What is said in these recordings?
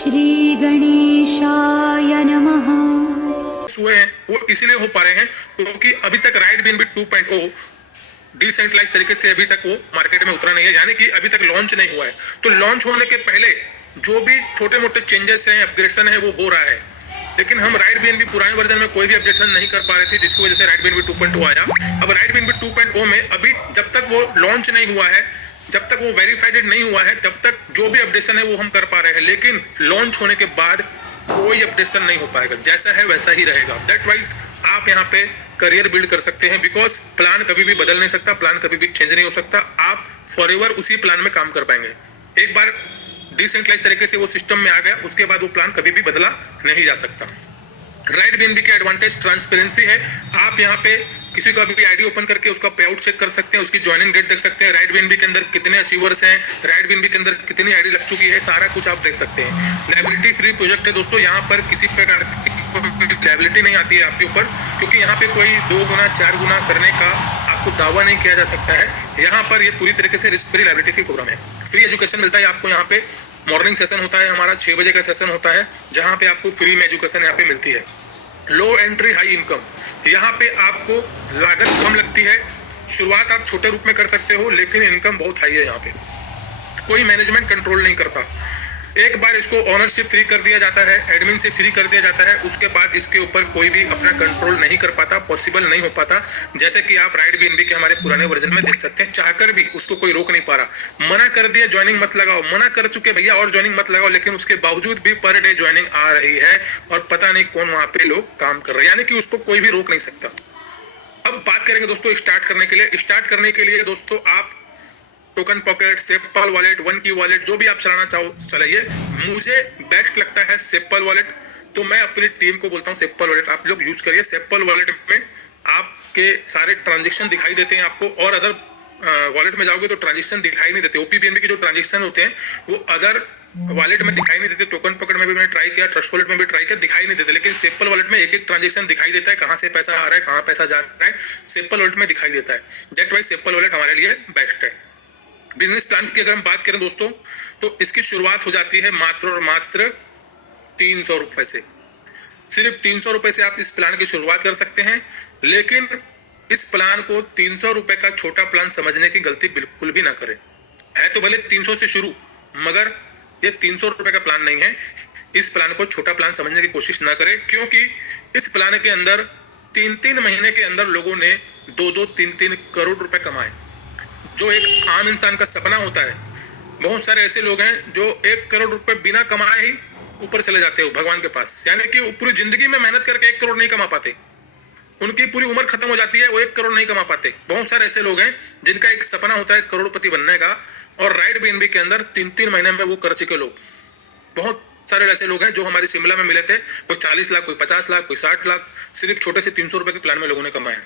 श्री गणेशाय नमः। हुए हैं वो इसीलिए हो पा रहे हैं क्योंकि अभी तक राइट बीएनबी 2.0 डिसेंट्रलाइज तरीके से अभी तक वो मार्केट में उतरा नहीं है, यानी कि अभी तक लॉन्च नहीं हुआ है। तो लॉन्च होने के पहले जो भी छोटे मोटे चेंजेस हैं, अपग्रेडेशन है, वो हो रहा है। लेकिन हम राइट बीएनबी पुराने वर्जन में कोई भी अपडेशन नहीं कर पा रहे थे, जिसकी वजह से राइट बीएनबी 2.0 आया। अब राइट बीएनबी 2.0 में अभी जब तक वो लॉन्च नहीं हुआ है, जब तक वो वेरीफाइड नहीं हुआ है, तब तक जो भी अपडेशन है वो हम कर पा रहे हैं। लेकिन लॉन्च होने के बाद कोई अपडेशन नहीं हो पाएगा, जैसा है वैसा ही रहेगा। दैट वाइज आप यहाँ पे करियर बिल्ड कर सकते हैं, बिकॉज प्लान कभी भी बदल नहीं सकता, प्लान कभी भी चेंज नहीं हो सकता। आप फॉरएवर उसी प्लान में काम कर पाएंगे। एक बार डिसेंट्रलाइज तरीके से वो सिस्टम में आ गया, उसके बाद वो प्लान कभी भी बदला नहीं जा सकता। राइट बीएनबी के एडवांटेज ट्रांसपेरेंसी है। आप यहाँ पे किसी का भी आईडी ओपन करके उसका पे आउट चेक कर सकते हैं, उसकी ज्वाइनिंग डेट देख सकते हैं, राइट बीएनबी के अंदर कितने अचीवर्स हैं, राइट बीएनबी के अंदर कितनी आईडी लग चुकी है, सारा कुछ आप देख सकते हैं। लायबिलिटी फ्री प्रोजेक्ट है दोस्तों, यहाँ पर किसी प्रकार की लायबिलिटी नहीं आती है आपके ऊपर, क्योंकि यहाँ पे कोई 2 गुना 4 गुना करने का आपको दावा नहीं किया जा सकता है। यहाँ पर ये पूरी तरीके से risk free liability free programme है। फ्री एजुकेशन मिलता है आपको। यहाँ पे मॉर्निंग सेशन होता है हमारा, 6 बजे का सेशन होता है, जहाँ पे आपको फ्री में एजुकेशन यहाँ पे मिलती है। लो एंट्री हाई इनकम, यहाँ पे आपको लागत कम लगती है, शुरुआत आप छोटे रूप में कर सकते हो, लेकिन इनकम बहुत हाई है। यहाँ पे कोई मैनेजमेंट कंट्रोल नहीं करता। एक बार इसको ओनरशिप फ्री कर दिया जाता है, एडमिन से फ्री कर दिया जाता है, उसके बाद इसके ऊपर कोई भी अपना कंट्रोल नहीं कर पाता, पॉसिबल नहीं हो पाता। जैसे कि आप राइट बीएनबी के हमारे पुराने वर्जन में देख सकते हैं, चाहकर भी उसको कोई रोक नहीं पा रहा। मना कर दिया ज्वाइनिंग मत लगाओ, मना कर चुके भैया और ज्वाइनिंग मत लगाओ, लेकिन उसके बावजूद भी पर डे ज्वाइनिंग आ रही है और पता नहीं कौन वहां पे लोग काम कर रहे हैं, यानी कि उसको कोई भी रोक नहीं सकता। अब बात करेंगे दोस्तों स्टार्ट करने के लिए। स्टार्ट करने के लिए दोस्तों आप token pocket, sepal wallet, one की वॉलेट, जो भी आप चलाना चाहो चलाइए। मुझे बेस्ट लगता है सेपल वॉलेट, तो मैं अपनी टीम को बोलता हूँ सेपल वॉलेट आप लोग यूज करिए। सेपल वॉलेट में आपके सारे ट्रांजेक्शन दिखाई देते हैं आपको, और अदर वॉलेट में जाओगे तो ट्रांजेक्शन दिखाई नहीं देते। ओपीबीएनबी के जो ट्रांजेक्शन होते हैं वो अदर वॉलेट में दिखाई नहीं देते। टोकन पॉकेट में भी मैंने ट्राई किया, ट्रस्ट वॉलेट में भी ट्राई किया, दिखाई नहीं देते। लेकिन सेपल वॉलेट में एक एक ट्रांजेक्शन दिखाई देता है, कहाँ से पैसा आ रहा है, कहाँ पैसा जा रहा है, सेपल वॉलेट में दिखाई देता है। दैट वाइज सेपल वॉलेट हमारे लिए बेस्ट है। बिजनेस प्लान की अगर हम बात करें दोस्तों, तो इसकी शुरुआत हो जाती है मात्र और मात्र 300 रुपए से। सिर्फ 300 रुपए से आप इस प्लान की शुरुआत कर सकते हैं। लेकिन इस प्लान को 300 रुपए का छोटा प्लान समझने की गलती बिल्कुल भी ना करें। है तो भले 300 से शुरू, मगर ये 300 रुपए का प्लान नहीं है। इस प्लान को छोटा प्लान समझने की कोशिश ना करें, क्योंकि इस प्लान के अंदर 3-3 महीने के अंदर लोगों ने 2-2, 3-3 करोड़ रुपए कमाए, जो एक आम इंसान का सपना होता है। बहुत सारे ऐसे लोग हैं जो 1 करोड़ रुपए बिना कमाए ही ऊपर चले जाते हो भगवान के पास, यानी कि वो पूरी जिंदगी में मेहनत करके 1 करोड़ नहीं कमा पाते, उनकी पूरी उम्र खत्म हो जाती है, वो 1 करोड़ नहीं कमा पाते। बहुत सारे ऐसे लोग हैं जिनका एक सपना होता है करोड़पति बनने का, और राइट बीएनबी के अंदर 3-3 महीने में वो कर चुके लोग। बहुत सारे ऐसे लोग हैं जो हमारे शिमला में मिले थे, कोई 40 लाख, कोई 50 लाख, कोई 60 लाख, सिर्फ छोटे से 300 रुपए के प्लान में लोगों ने कमाए।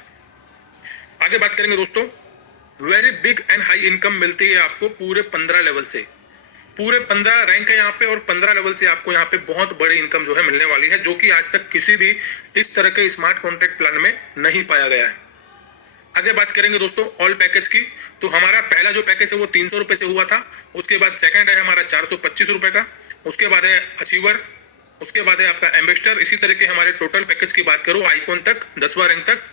आगे बात करेंगे दोस्तों, very big and high income मिलती है आपको पूरे 15 लेवल से। पूरे 15 रैंक है यहाँ पे, और 15 लेवल से आपको यहाँ पे बहुत बड़ी इनकम जो है मिलने वाली है, जो कि आज तक किसी भी इस तरह के स्मार्ट कॉन्ट्रैक्ट प्लान में नहीं पाया गया है। आगे बात करेंगे दोस्तों ऑल पैकेज की, तो हमारा पहला जो पैकेज है वो 300 रुपए से हुआ था। उसके बाद सेकंड है हमारा 425 रुपए का, उसके बाद है अचीवर, उसके बाद है आपका एम्बेसडर। इसी तरह के हमारे टोटल पैकेज की बात करूं आइकॉन तक 10वां रैंक तक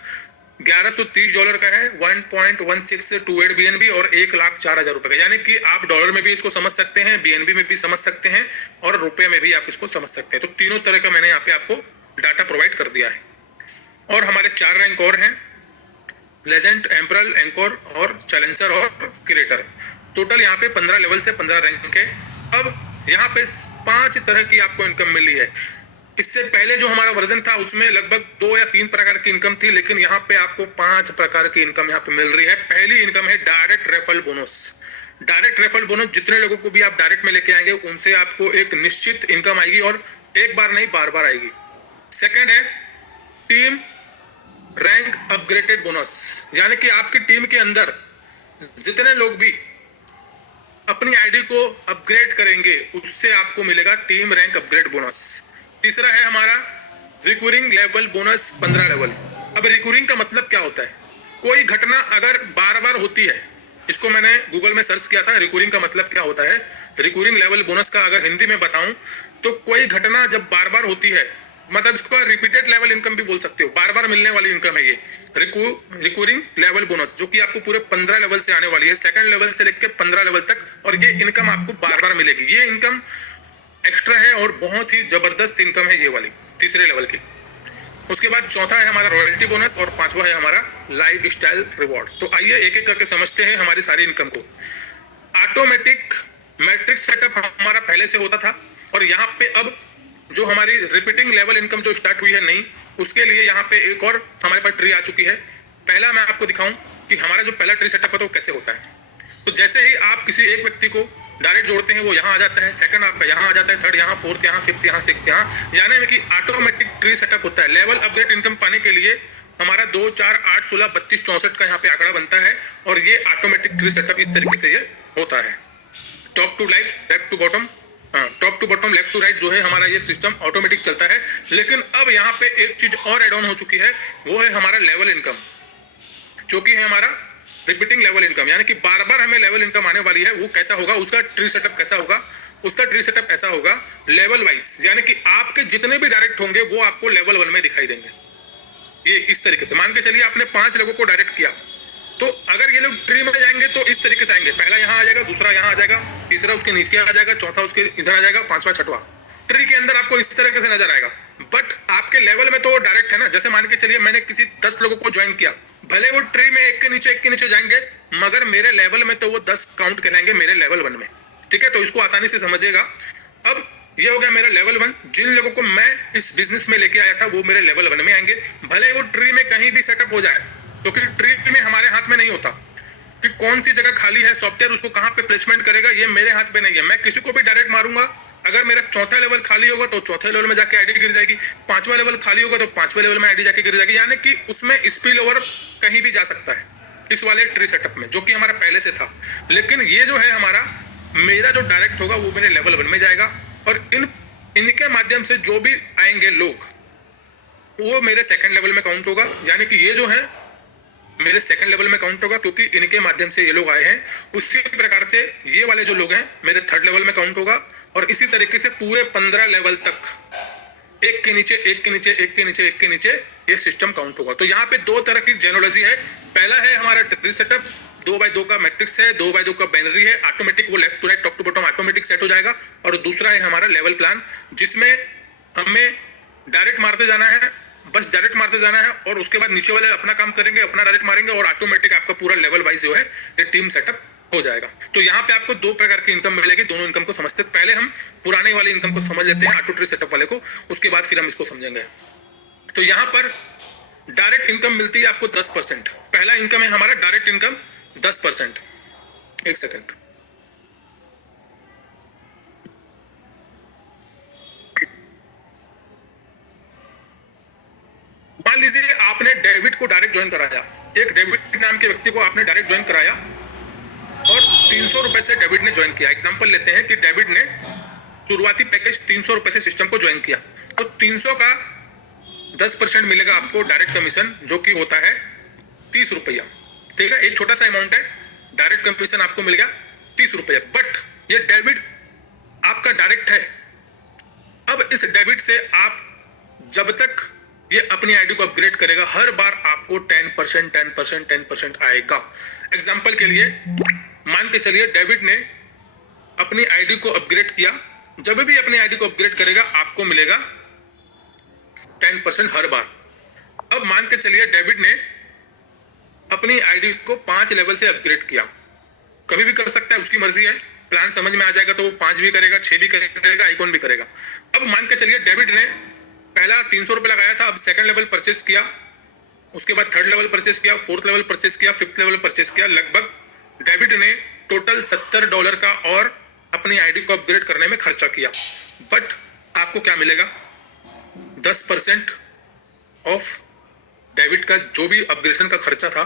$1130 का है, 1.1628 बीएनबी और 1,04,000 रुपए का। यानी कि आप डॉलर में भी इसको समझ सकते हैं, बीएनबी में भी समझ सकते हैं, और रुपए में भी आप इसको समझ सकते हैं। तो तीनों तरह का मैंने यहाँ पे आपको डाटा प्रोवाइड कर दिया है। और हमारे 4 रैंक और हैं, लेजेंड, एम्परल, एंकोर और चैलेंजर और क्रिएटर। टोटल यहाँ पे 15 लेवल से 15 रैंक है। अब यहाँ पे 5 तरह की आपको इनकम मिली है। इससे पहले जो हमारा वर्जन था उसमें लगभग 2 या 3 प्रकार की इनकम थी, लेकिन यहाँ पे आपको 5 प्रकार की इनकम यहाँ पे मिल रही है। पहली इनकम है direct referral bonus. Direct referral bonus, जितने लोगों को भी आप डायरेक्ट में लेके आएंगे उनसे आपको एक निश्चित इनकम आएगी, और एक बार नहीं बार बार आएगी। सेकेंड है टीम रैंक अपग्रेडेड बोनस, यानी कि आपकी टीम के अंदर जितने लोग भी अपनी आईडी को अपग्रेड करेंगे उससे आपको मिलेगा टीम रैंक अपग्रेड बोनस। तीसरा है हमारा रिकरिंग लेवल बोनस 15 लेवल। अब रिकरिंग का मतलब क्या होता है? कोई घटना अगर बार बार होती है, इसको मैंने गूगल में सर्च किया था, रिकरिंग का मतलब क्या होता है। रिकरिंग लेवल बोनस का अगर हिंदी में बताऊं तो कोई घटना जब बार बार होती है, मतलब इसको रिपीटेड लेवल इनकम भी बोल सकते हो, बार बार मिलने वाली इनकम है ये रिकरिंग लेवल बोनस, जो कि आपको पूरे 15 लेवल से आने वाली है, सेकंड लेवल से लेकर 15 लेवल तक, और ये इनकम आपको बार बार मिलेगी। ये इनकम एक्स्ट्रा है और बहुत ही जबरदस्त इनकम है ये वाली, तीसरे लेवल की। उसके बाद चौथा है हमारा रॉयल्टी बोनस और पांचवा है हमारा लाइफ स्टाइल रिवॉर्ड। तो आइए एक एक करके समझते हैं हमारी सारी इनकम को। ऑटोमेटिक मैट्रिक्स सेटअप हमारा पहले से होता था, और यहाँ पे अब जो हमारी रिपीटिंग लेवल इनकम जो स्टार्ट हुई है नई, उसके लिए यहाँ पे एक और हमारे पास ट्री आ चुकी है। पहला मैं आपको दिखाऊं कि हमारा जो पहला ट्री सेटअप है तो कैसे होता है। तो जैसे ही आप किसी एक व्यक्ति को डायरेक्ट जोड़ते हैं वो यहाँ आ जाता है, सेकंड आपका यहाँ आ जाता है, थर्ड यहाँ, फोर्थ यहाँ, फिफ्थ यहाँ, सिक्स्थ यहाँ, यानी में कि ऑटोमेटिक ट्री सेटअप होता है। लेवल अपग्रेड इनकम पाने के लिए हमारा 2, 4, 8, 16, 32, 64 का यहाँ पे आंकड़ा बनता है, और ये ऑटोमेटिक ट्री सेटअप इस तरीके से ये होता है। Top to life, left to bottom, top to bottom, left to right जो है हमारा ये सिस्टम ऑटोमेटिक चलता है। लेकिन अब यहाँ पे एक चीज और एड ऑन हो चुकी है, वो है हमारा लेवल इनकम, जो कि है हमारा रिपीटिंग लेवल इनकम, यानी कि बार बार हमें लेवल इनकम आने वाली है। वो कैसा होगा, उसका ट्री सेटअप कैसा होगा, उसका ट्री सेटअप ऐसा होगा लेवल वाइज, यानी कि आपके जितने भी डायरेक्ट होंगे वो आपको लेवल 1 में दिखाई देंगे। ये इस तरीके से मान के चलिए आपने 5 लोगों को डायरेक्ट किया, तो अगर ये लोग ट्री में जाएंगे तो इस तरीके से आएंगे, पहला यहाँ आ जाएगा, दूसरा यहाँ आ जाएगा, तीसरा उसके नीचे आ जाएगा, चौथा उसके इधर आ जाएगा, पांचवा छठवा ट्री के अंदर आपको इस तरीके से नजर आएगा। बट आपके लेवल में तो डायरेक्ट है ना। जैसे मान के चलिए मैंने किसी 10 लोगों को ज्वाइन किया, भले वो ट्री में एक के नीचे जाएंगे, मगर मेरे लेवल में तो वो 10 काउंट कराएंगे मेरे लेवल 1 में। ठीक है, तो इसको आसानी से समझिएगा। अब ये हो गया मेरा लेवल 1। जिन लोगों को मैं इस बिजनेस में लेके आया था वो मेरे लेवल 1 में आएंगे, भले वो ट्री में कहीं भी सेटअप हो जाए, क्योंकि ट्री में हमारे हाथ में नहीं होता कि कौन सी जगह खाली है, सॉफ्टवेयर उसको कहां पे प्लेसमेंट करेगा, ये मेरे हाथ पे नहीं है। मैं किसी को भी डायरेक्ट मारूंगा, अगर मेरा चौथा लेवल खाली होगा तो चौथे लेवल में जाके आईडी गिर जाएगी, पांचवा लेवल खाली होगा तो पांचवे लेवल में आईडी जाके गिर जाएगी, यानी कि उसमें स्पिल ओवर कहीं भी जा सकता है इस वाले ट्री सेटअप में, जो कि हमारा पहले से था। लेकिन ये जो है हमारा, मेरा जो डायरेक्ट होगा वो मेरे लेवल 1 में जाएगा, और इनके माध्यम से जो भी आएंगे लोग वो मेरे सेकंड लेवल में काउंट होगा, यानी कि ये जो है मेरे सेकंड लेवल में काउंट होगा, क्योंकि इनके माध्यम से ये लोग आए हैं। उसी प्रकार से ये वाले जो लोग हैं मेरे थर्ड लेवल में काउंट होगा, और इसी तरीके से पूरे 15 लेवल तक एक के नीचे एक के नीचे एक के नीचे एक के नीचे ये सिस्टम काउंट होगा। तो यहाँ पे 2 तरह की जेनोलॉजी है। पहला है हमारा ट्री सेटअप, 2x2 का मैट्रिक्स है, 2x2 का बाइनरी है, ऑटोमेटिक वो left to right top to bottom automatic set हो जाएगा। और दूसरा है हमारा लेवल प्लान, जिसमें हमें डायरेक्ट मारते जाना है, बस डायरेक्ट मारते जाना है, और उसके बाद नीचे वाले अपना काम करेंगे, अपना डायरेक्ट मारेंगे, और ऑटोमेटिक आपका पूरा लेवल वाइज जो है ये टीम सेटअप हो जाएगा। तो यहाँ पे आपको 2 प्रकार की इनकम मिलेगी। दोनों इनकम को समझते पहले हम पुराने वाली इनकम को समझ लेते हैं, ऑटो ट्री सेटअप वाले को, उसके बाद फिर हम इसको समझेंगे। तो यहाँ पर डायरेक्ट इनकम मिलती है आपको 10%। पहला इनकम है हमारा डायरेक्ट इनकम 10%। एक सेकंड, मान लीजिए आपने डेविड को डायरेक्ट ज्वाइन कराया, एक डेविड नाम के व्यक्ति को आपने डायरेक्ट ज्वाइन कराया, और 300 रुपए से डेविड ने ज्वाइन किया। एग्जांपल लेते हैं कि डेविड ने शुरुआती पैकेज 300 रुपए से सिस्टम को ज्वाइन किया, तो 300 का 10% मिलेगा आपको डायरेक्ट कमीशन, जो कि होता है 30 रुपया। ठीक है, एक छोटा सा अमाउंट है, डायरेक्ट कमीशन आपको मिल गया 30 रुपया। बट ये डेबिट आपका डायरेक्ट है। अब इस डेबिट से आप जब तक ये अपनी आईडी को अपग्रेड करेगा, हर बार आपको 10% आएगा। एग्जांपल के लिए मान के चलिए डेविड ने अपनी आईडी को अपग्रेड किया, जब भी अपनी आईडी को अपग्रेड करेगा आपको मिलेगा 10% हर बार। अब मान के चलिए डेविड ने अपनी आईडी को 5 लेवल से अपग्रेड किया, कभी भी कर सकता है, उसकी मर्जी है। प्लान समझ में आ जाएगा तो 5 भी करेगा, 6 भी करेगा, आइकॉन भी करेगा। अब मान के चलिए डेविड ने पहला 300 रुपए लगाया था, अब सेकंड लेवल परचेस किया, उसके बाद थर्ड लेवल परचेस किया, फोर्थ लेवल परचेस किया, फिफ्थ लेवल परचेस किया। लगभग डेविड ने टोटल $70 का और अपनी आईडी को अपग्रेड करने में खर्चा किया। बट आपको क्या मिलेगा, 10% ऑफ डेविड का जो भी अपग्रेडेशन का खर्चा था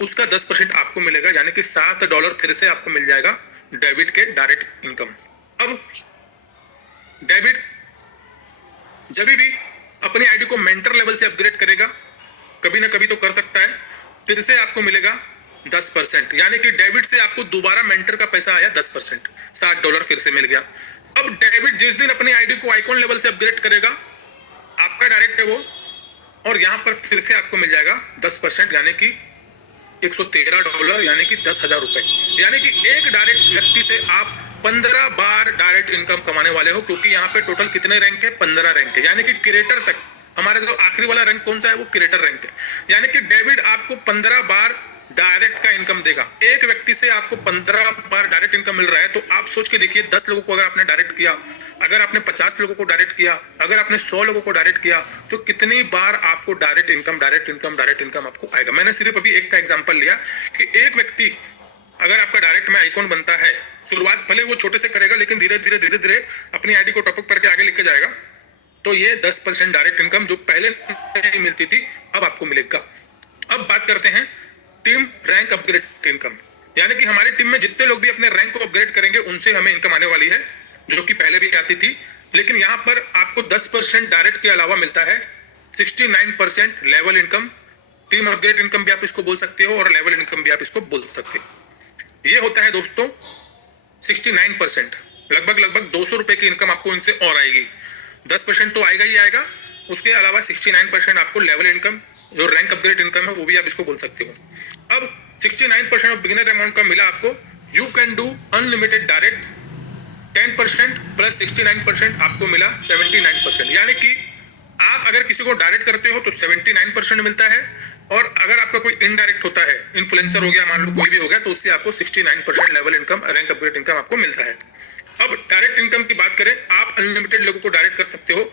उसका 10% आपको मिलेगा, यानी कि $7 फिर से आपको मिल जाएगा डेविड के डायरेक्ट इनकम। अब डेविड जब भी अपनी आईडी को मेंटर लेवल से अपग्रेड करेगा, कभी ना कभी तो कर सकता है, फिर से आपको मिलेगा 10%, यानी कि डेबिट से आपको दोबारा मेंटर का पैसा आया 10%, $60 फिर से मिल गया। अब डेबिट जिस दिन अपनी आईडी को आइकॉन लेवल से अपग्रेड करेगा, आपका डायरेक्ट है वो, और यहां पर फिर से आपको मिल जाएगा 10%, यानी कि $113, यानी कि 10,000 रुपए। यानी कि एक डायरेक्ट व्यक्ति से आप 15 बार डायरेक्ट इनकम कमाने वाले हो, क्योंकि यहाँ पे टोटल कितने रैंक है, 15 रैंक है, यानी कि क्रिएटर तक। हमारा जो आखिरी वाला रैंक कौन सा है, वो क्रिएटर रैंक है। यानी कि डेविड आपको 15 बार डायरेक्ट का इनकम देगा। एक व्यक्ति से आपको 15 बार डायरेक्ट इनकम मिल रहा है, तो आप सोच के देखिए, 10 लोगों को अगर आपने डायरेक्ट किया, अगर आपने 50 लोगों को डायरेक्ट किया, अगर आपने 100 लोगों को डायरेक्ट किया, तो कितनी बार आपको डायरेक्ट इनकम आपको आएगा। मैंने सिर्फ अभी एक का एग्जाम्पल लिया कि एक व्यक्ति अगर आपका डायरेक्ट में आइकॉन बनता है, शुरुआत भले वो छोटे से करेगा, लेकिन धीरे धीरे अपनी आईडी को टॉपअप करके आगे लेके जाएगा, तो ये 10% डायरेक्ट इनकम जो पहले नहीं मिलती थी, अब आपको मिलेगा। अब बात करते हैं टीम रैंक अपग्रेड इनकम, यानी कि हमारी टीम में जितने लोग भी अपने रैंक को अपग्रेड करेंगे, उनसे हमें इनकम आने वाली है, जो कि पहले भी आती थी। लेकिन यहाँ पर आपको 10% डायरेक्ट के अलावा मिलता है 69% level income. Team upgrade income भी आप इसको बोल सकते हो, और लेवल इनकम भी आप इसको बोल सकते हो। ये होता है दोस्तों 69%, लगभग 200 रुपए की इनकम आपको इनसे और आएगी। 10% तो आएगा ही आएगा, उसके अलावा 69% आपको लेवल इनकम, जो रैंक अपग्रेड इनकम है, वो भी आप इसको बोल सकते हो। अब 69% ऑफ बिगिनर अमाउंट का मिला आपको, you can do unlimited direct. 10% plus 69% आपको मिला 79%, यानी कि आप अगर किसी को डायरेक्ट करते हो तो 79% मिलता है, और अगर आपका कोई इनडायरेक्ट होता है, इन्फ्लुएंसर हो गया, मान लो कोई भी हो गया, तो उससे आपको 69% level income, rank upgrade income आपको मिलता है। अब डायरेक्ट इनकम की बात करें, आप अनलिमिटेड लोगों को डायरेक्ट कर सकते हो।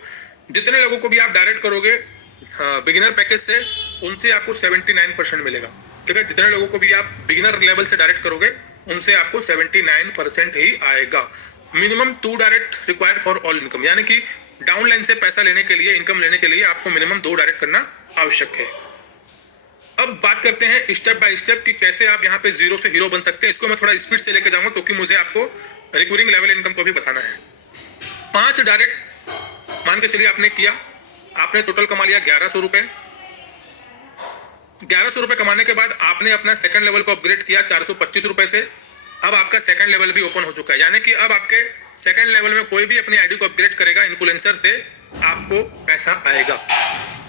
जितने लोगों को भी आप डायरेक्ट करोगे बिगिनर पैकेज से, उनसे आपको 79% मिलेगा। ठीक है, जितने लोगों को भी आप बिगिनर लेवल से डायरेक्ट करोगे, उनसे आपको 79% ही आएगा। Minimum 2 direct required for all income, यानी कि डाउनलाइन से पैसा लेने के लिए, इनकम लेने के लिए आपको मिनिमम 2 डायरेक्ट करना आवश्यक है। अब बात करते हैं स्टेप बाय स्टेप कि कैसे आप यहाँ पे जीरो से हीरो बन सकते हैं। इसको मैं थोड़ा स्पीड से लेके जाऊंगा, क्योंकि मुझे आपको रिकरिंग लेवल इनकम को भी बताना है। 5 डायरेक्ट मान के चलिए आपने किया, आपने टोटल कमा लिया 1100 रुपए। 1100 रुपए कमाने के बाद आपने अपना सेकंड लेवल को अपग्रेड किया 425 रुपए से। अब आपका सेकंड लेवल भी ओपन हो चुका है, यानी कि अब आपके सेकंड लेवल में कोई भी अपनी आईडी को अपग्रेड करेगा इन्फ्लुएंसर से, आपको पैसा आएगा।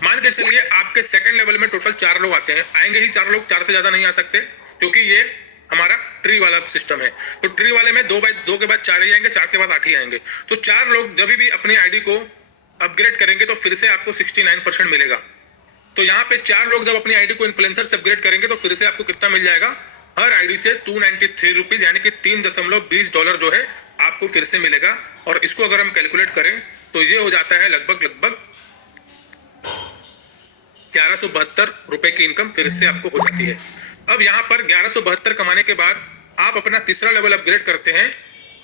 मान के चलिए आपके सेकंड लेवल में टोटल 4 लोग आते हैं, आएंगे ही 4 लोग, 4 से ज्यादा नहीं आ सकते, क्योंकि ये हमारा ट्री वाला सिस्टम है। तो ट्री वाले में 2 के बाद 4 ही आएंगे, 4 के बाद 8 ही आएंगे। तो 4 लोग जब भी अपनी आईडी को अपग्रेड करेंगे, तो फिर से आपको 69% मिलेगा। तो यहाँ पे 4 लोग जब अपनी आईडी को इन्फ्लुएंसर से अपग्रेड करेंगे, तो फिर से आपको कितना मिल जाएगा, हर आईडी से 293 रुपीज, यानी कि $3.20 जो है आपको फिर से मिलेगा। और इसको अगर हम कैलकुलेट करें, तो ये हो जाता है लगभग 1172 रुपए की इनकम फिर से आपको हो जाती है। अब यहाँ पर 1172 कमाने के बाद आप अपना तीसरा लेवल अपग्रेड करते हैं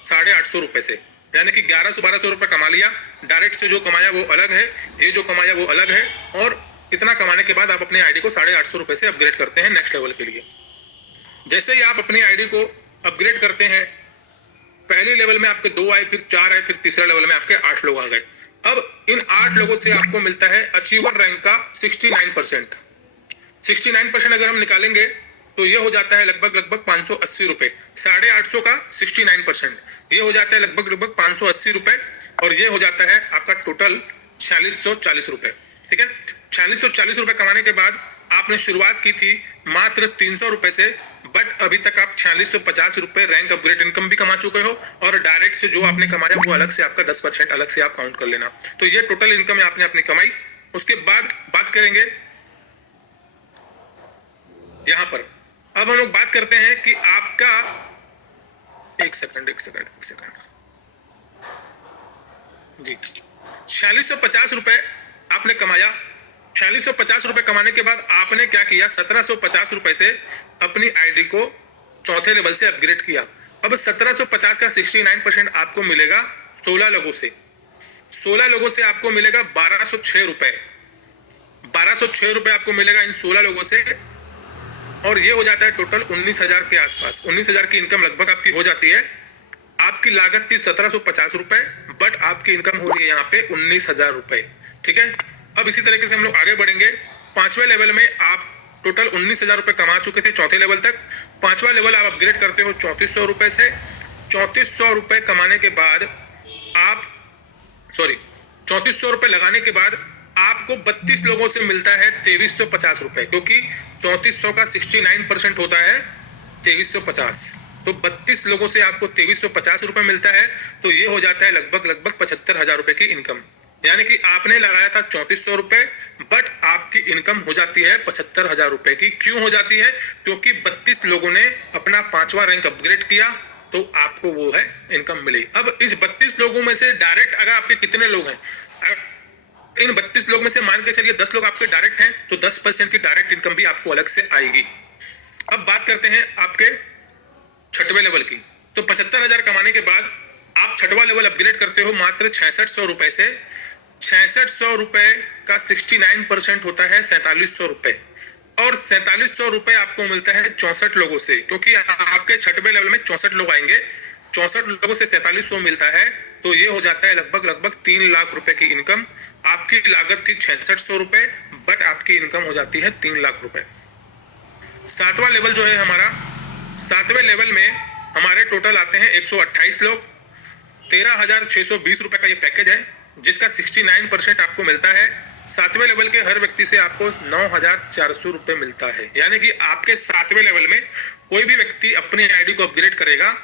850 रुपए से, यानी कि 1100-1200 रुपए कमा लिया। डायरेक्ट से जो कमाया वो अलग है, ये जो कमाया वो अलग है, और इतना कमाने के बाद आप अपनी आईडी को 850 रुपए से अपग्रेड करते हैं नेक्स्ट लेवल के लिए। जैसे ही आप अपनी आईडी को अपग्रेड करते हैं, पहले लेवल में आपके 2 आए, फिर 4 आए, फिर तीसरे लेवल में आपके 8 लोग आ गए। अब इन 8 लोगों से आपको मिलता है अचीवर रैंक का 69%। 69% अगर हम निकालेंगे, तो ये हो जाता है लगभग 580 रुपए। 850 का 69%, ये हो जाता है लगभग 580 रुपए, और ये हो जाता है आपका टोटल 4640 रुपए। ठीक है, 4640 रुपए कमाने के बाद आपने शुरुआत की थी मात्र 300 रुपए से, बट अभी तक आप 4650 रुपए रैंक अपग्रेड इनकम भी कमा चुके हो, और डायरेक्ट से जो आपने कमाया वो अलग से आपका 10% अलग से आप काउंट कर लेना। तो ये टोटल इनकम है आपने अपनी कमाई। उसके बाद बात करेंगे यहां पर, अब हम लोग बात करते हैं कि आपका एक सेकंड जी, 4650 रुपए आपने कमाया। 4650 रुपए कमाने के बाद आपने क्या किया, 1750 रुपए से अपनी आईडी को चौथे लेवल से अपग्रेड किया। अब 1750 का 69% आपको मिलेगा 16 लोगों से। 16 लोगों से आपको मिलेगा 1206 रुपए। 1206 रुपए आपको मिलेगा इन 16 लोगों से, और ये हो जाता है टोटल 19,000 के आसपास। 19,000 की इनकम लगभग आपकी हो जाती है। आपकी लागत थी 1750 रुपए, बट आपकी इनकम हो रही है यहाँ पे 19,000 रुपए। ठीक है, अब इसी तरीके से हम लोग आगे बढ़ेंगे। 5वें लेवल में आप टोटल 19,000 रुपए कमा चुके थे चौथे लेवल तक। पांचवा लेवल आप अपग्रेड करते हो 3400 रुपए से। 3400 रुपए कमाने के बाद आप 3400 रुपए लगाने के बाद आपको 32 लोगों से मिलता है 2350 रुपए, क्योंकि 3400 का 69% होता है 2350। तो 32 लोगों से आपको 2350 रुपए मिलता है। तो ये हो जाता है लगभग 75,000 रुपए की इनकम। यानी कि आपने लगाया था 3400 रुपए, बट आपकी इनकम हो जाती है 75,000 रुपए की। क्यों हो जाती है? क्योंकि 32 लोगों ने अपना 5वां रैंक अपग्रेड किया, तो आपको वो है इनकम मिली। अब इस 32 लोगों में से डायरेक्ट अगर आपके कितने लोग हैं, इन 32 लोग में से मान के चलिए 10 लोग आपके डायरेक्ट हैं, तो 10% की डायरेक्ट इनकम भी आपको अलग से आएगी। अब बात करते हैं आपके छठवें लेवल की। तो 75,000 कमाने के बाद आप छठवां लेवल अपग्रेड करते हो मात्र 6600 रुपए से। 6600 रुपए का 69% होता है 4700 रुपए, और 4700 रुपए आपको मिलता है 64 लोगों से, क्योंकि आपके छठवें लेवल में 64 लोग आएंगे। 64 लोगों से 4700 मिलता है, तो ये हो जाता है लगभग 3 लाख रुपए की इनकम। आपकी लागत थी 6600 रुपए, बट आपकी इनकम हो जाती है 3 लाख रुपए। सातवां लेवल जो है हमारा, सातवें लेवल में हमारे टोटल आते हैं 128 लोग। 13,620 रुपए का ये पैकेज है, जिसका 69% आपको मिलता है। सातवें लेवल के हर व्यक्ति से आपको 9,400 रुपए मिलता है। यानी कि आपके सातवें लेवल में कोई भी व्यक्ति अपनी आईडी को अपग्रेड करेगा,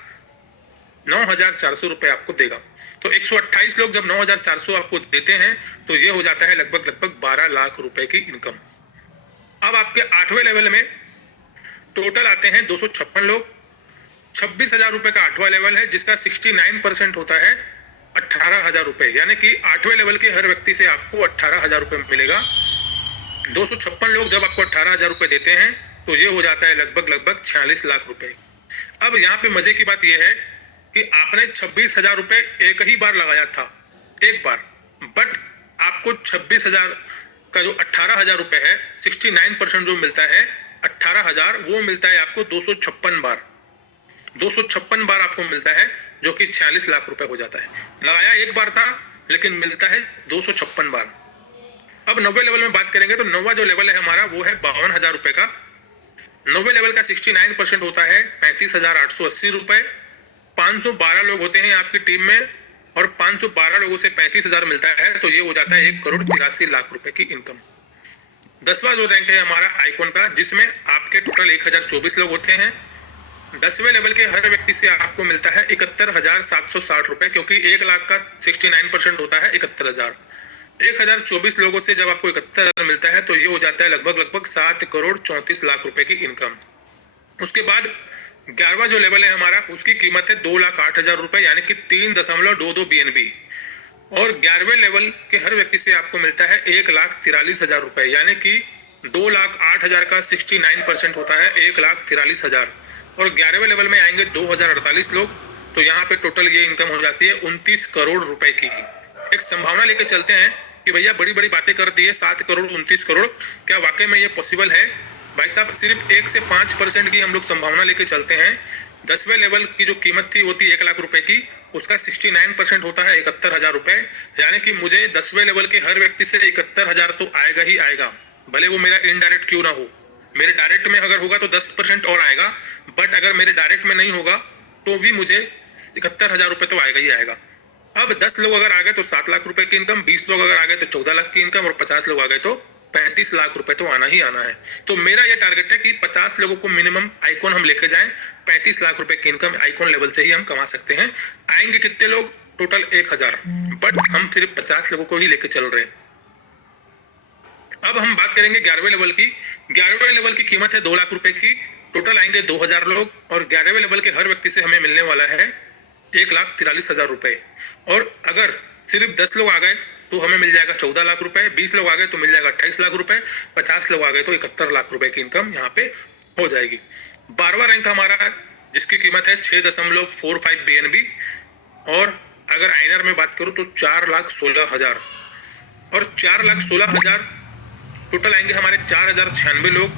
9,400 रुपए आपको देगा। तो 128 लोग जब 9,400 आपको देते हैं, तो ये हो जाता है लगभग 12 लाख रुपए की इनकम। अब आपके 8वें लेवल में टोटल आते हैं 256 लोग। 26,000 रुपए का 8वां लेवल है, जिसका 69% होता है 18,000 रुपए। यानी कि 8वें लेवल के हर व्यक्ति से आपको 18,000 रुपए मिलेगा। 256 लोग जब आपको 18,000 रुपए देते हैं, तो ये हो जाता है लगभग 46 लाख रुपए। अब यहाँ पे मजे की बात यह है कि आपने 26,000 रुपए एक ही बार लगाया था, एक बार, बट आपको 26,000 का जो 18,000 रुपए है, 69% जो मिलता है 18,000, वो मिलता है आपको 256 बार। 256 बार आपको मिलता है, जो कि 46 लाख रुपए हो जाता है। लगाया एक बार था, लेकिन मिलता है 256 बार। अब 9वें लेवल में बात करेंगे, तो 9वां जो लेवल है हमारा, वो है 52,000 रुपए का। 9वें लेवल का 69% होता है 35,880 रुपए। 512 लोग होते हैं आपकी टीम में, और 512 लोगों से 35,000 मिलता है, तो ये हो जाता है 1,83,00,000 रुपए की इनकम। 10वां जो रैंक है हमारा आइकॉन का, जिसमें आपके टोटल 1,024 लोग होते हैं। 10वें लेवल के हर व्यक्ति से आपको मिलता है 71,760 रुपए, क्योंकि 1 लाख का 69% होता है 71,000। 1,024 लोगों से जब आपको 71,000 मिलता है, तो ये हो जाता है लगभग 7,34,00,000 रुपए की इनकम। उसके बाद 11वां जो लेवल है हमारा, उसकी कीमत है 2,08,000 रुपए, यानी कि 3.22 BNB। और 11वें लेवल के हर व्यक्ति से आपको मिलता है 1,43,000 रुपए, यानी कि 2,08,000 का 69% होता है 1,43,000। और 11वें लेवल में आएंगे 2,048 लोग, तो यहाँ पे टोटल ये इनकम हो जाती है 29 करोड़ रुपए की। एक संभावना लेके चलते हैं कि भैया बड़ी बड़ी बातें कर दी है, 7 करोड़ 29 करोड़, क्या वाकई में ये पॉसिबल है? भाई साहब, सिर्फ 1 से 5% की हम लोग संभावना लेके चलते हैं। 10वें लेवल की जो कीमत थी वो थी 1 लाख रुपए की, उसका 69% होता है 71,000 रुपए। यानी कि मुझे 10वें लेवल के हर व्यक्ति से 71,000 तो आएगा ही आएगा, भले वो मेरा इनडायरेक्ट क्यों ना हो। मेरे डायरेक्ट में अगर होगा तो 10% और आएगा, बट अगर मेरे डायरेक्ट में नहीं होगा तो भी मुझे 71,000 रुपए तो आएगा ही आएगा। अब 10 लोग अगर आ गए तो 7 लाख रुपए की इनकम, 20 लोग अगर आ गए तो 14 लाख की इनकम, और 50 लोग आ गए तो 35 लाख रुपए तो आना ही आना है। तो मेरा ये टारगेट है कि 50 लोगों को मिनिमम आइकॉन हम लेके जाएं, 35 लाख रुपए की इनकम आइकॉन लेवल से ही हम कमा सकते हैं। आएंगे कितने लोग? टोटल 1,000, बट हम सिर्फ 50 लोगों को ही लेके चल रहे हैं। अब हम बात करेंगे 11वें लेवल की। 11वें लेवल की कीमत है 2 लाख रुपए की। टोटल आएंगे 2,000 लोग, और 11वें लेवल के हर व्यक्ति से हमें मिलने वाला है 1,43,000 रुपए। और अगर सिर्फ 10 लोग आ गए तो हमें मिल जाएगा 14 लाख रुपए, 20 लोग आ गए तो मिल जाएगा 28 लाख रुपए, 50 लोग आ गए तो 71 लाख रुपए की इनकम यहाँ पे हो जाएगी। 12वां रैंक हमारा, जिसकी कीमत है 6.45 BNB, और अगर आइनर में बात करूं तो 4,16,000, और 4,16,000 टोटल आएंगे हमारे 4,096 लोग।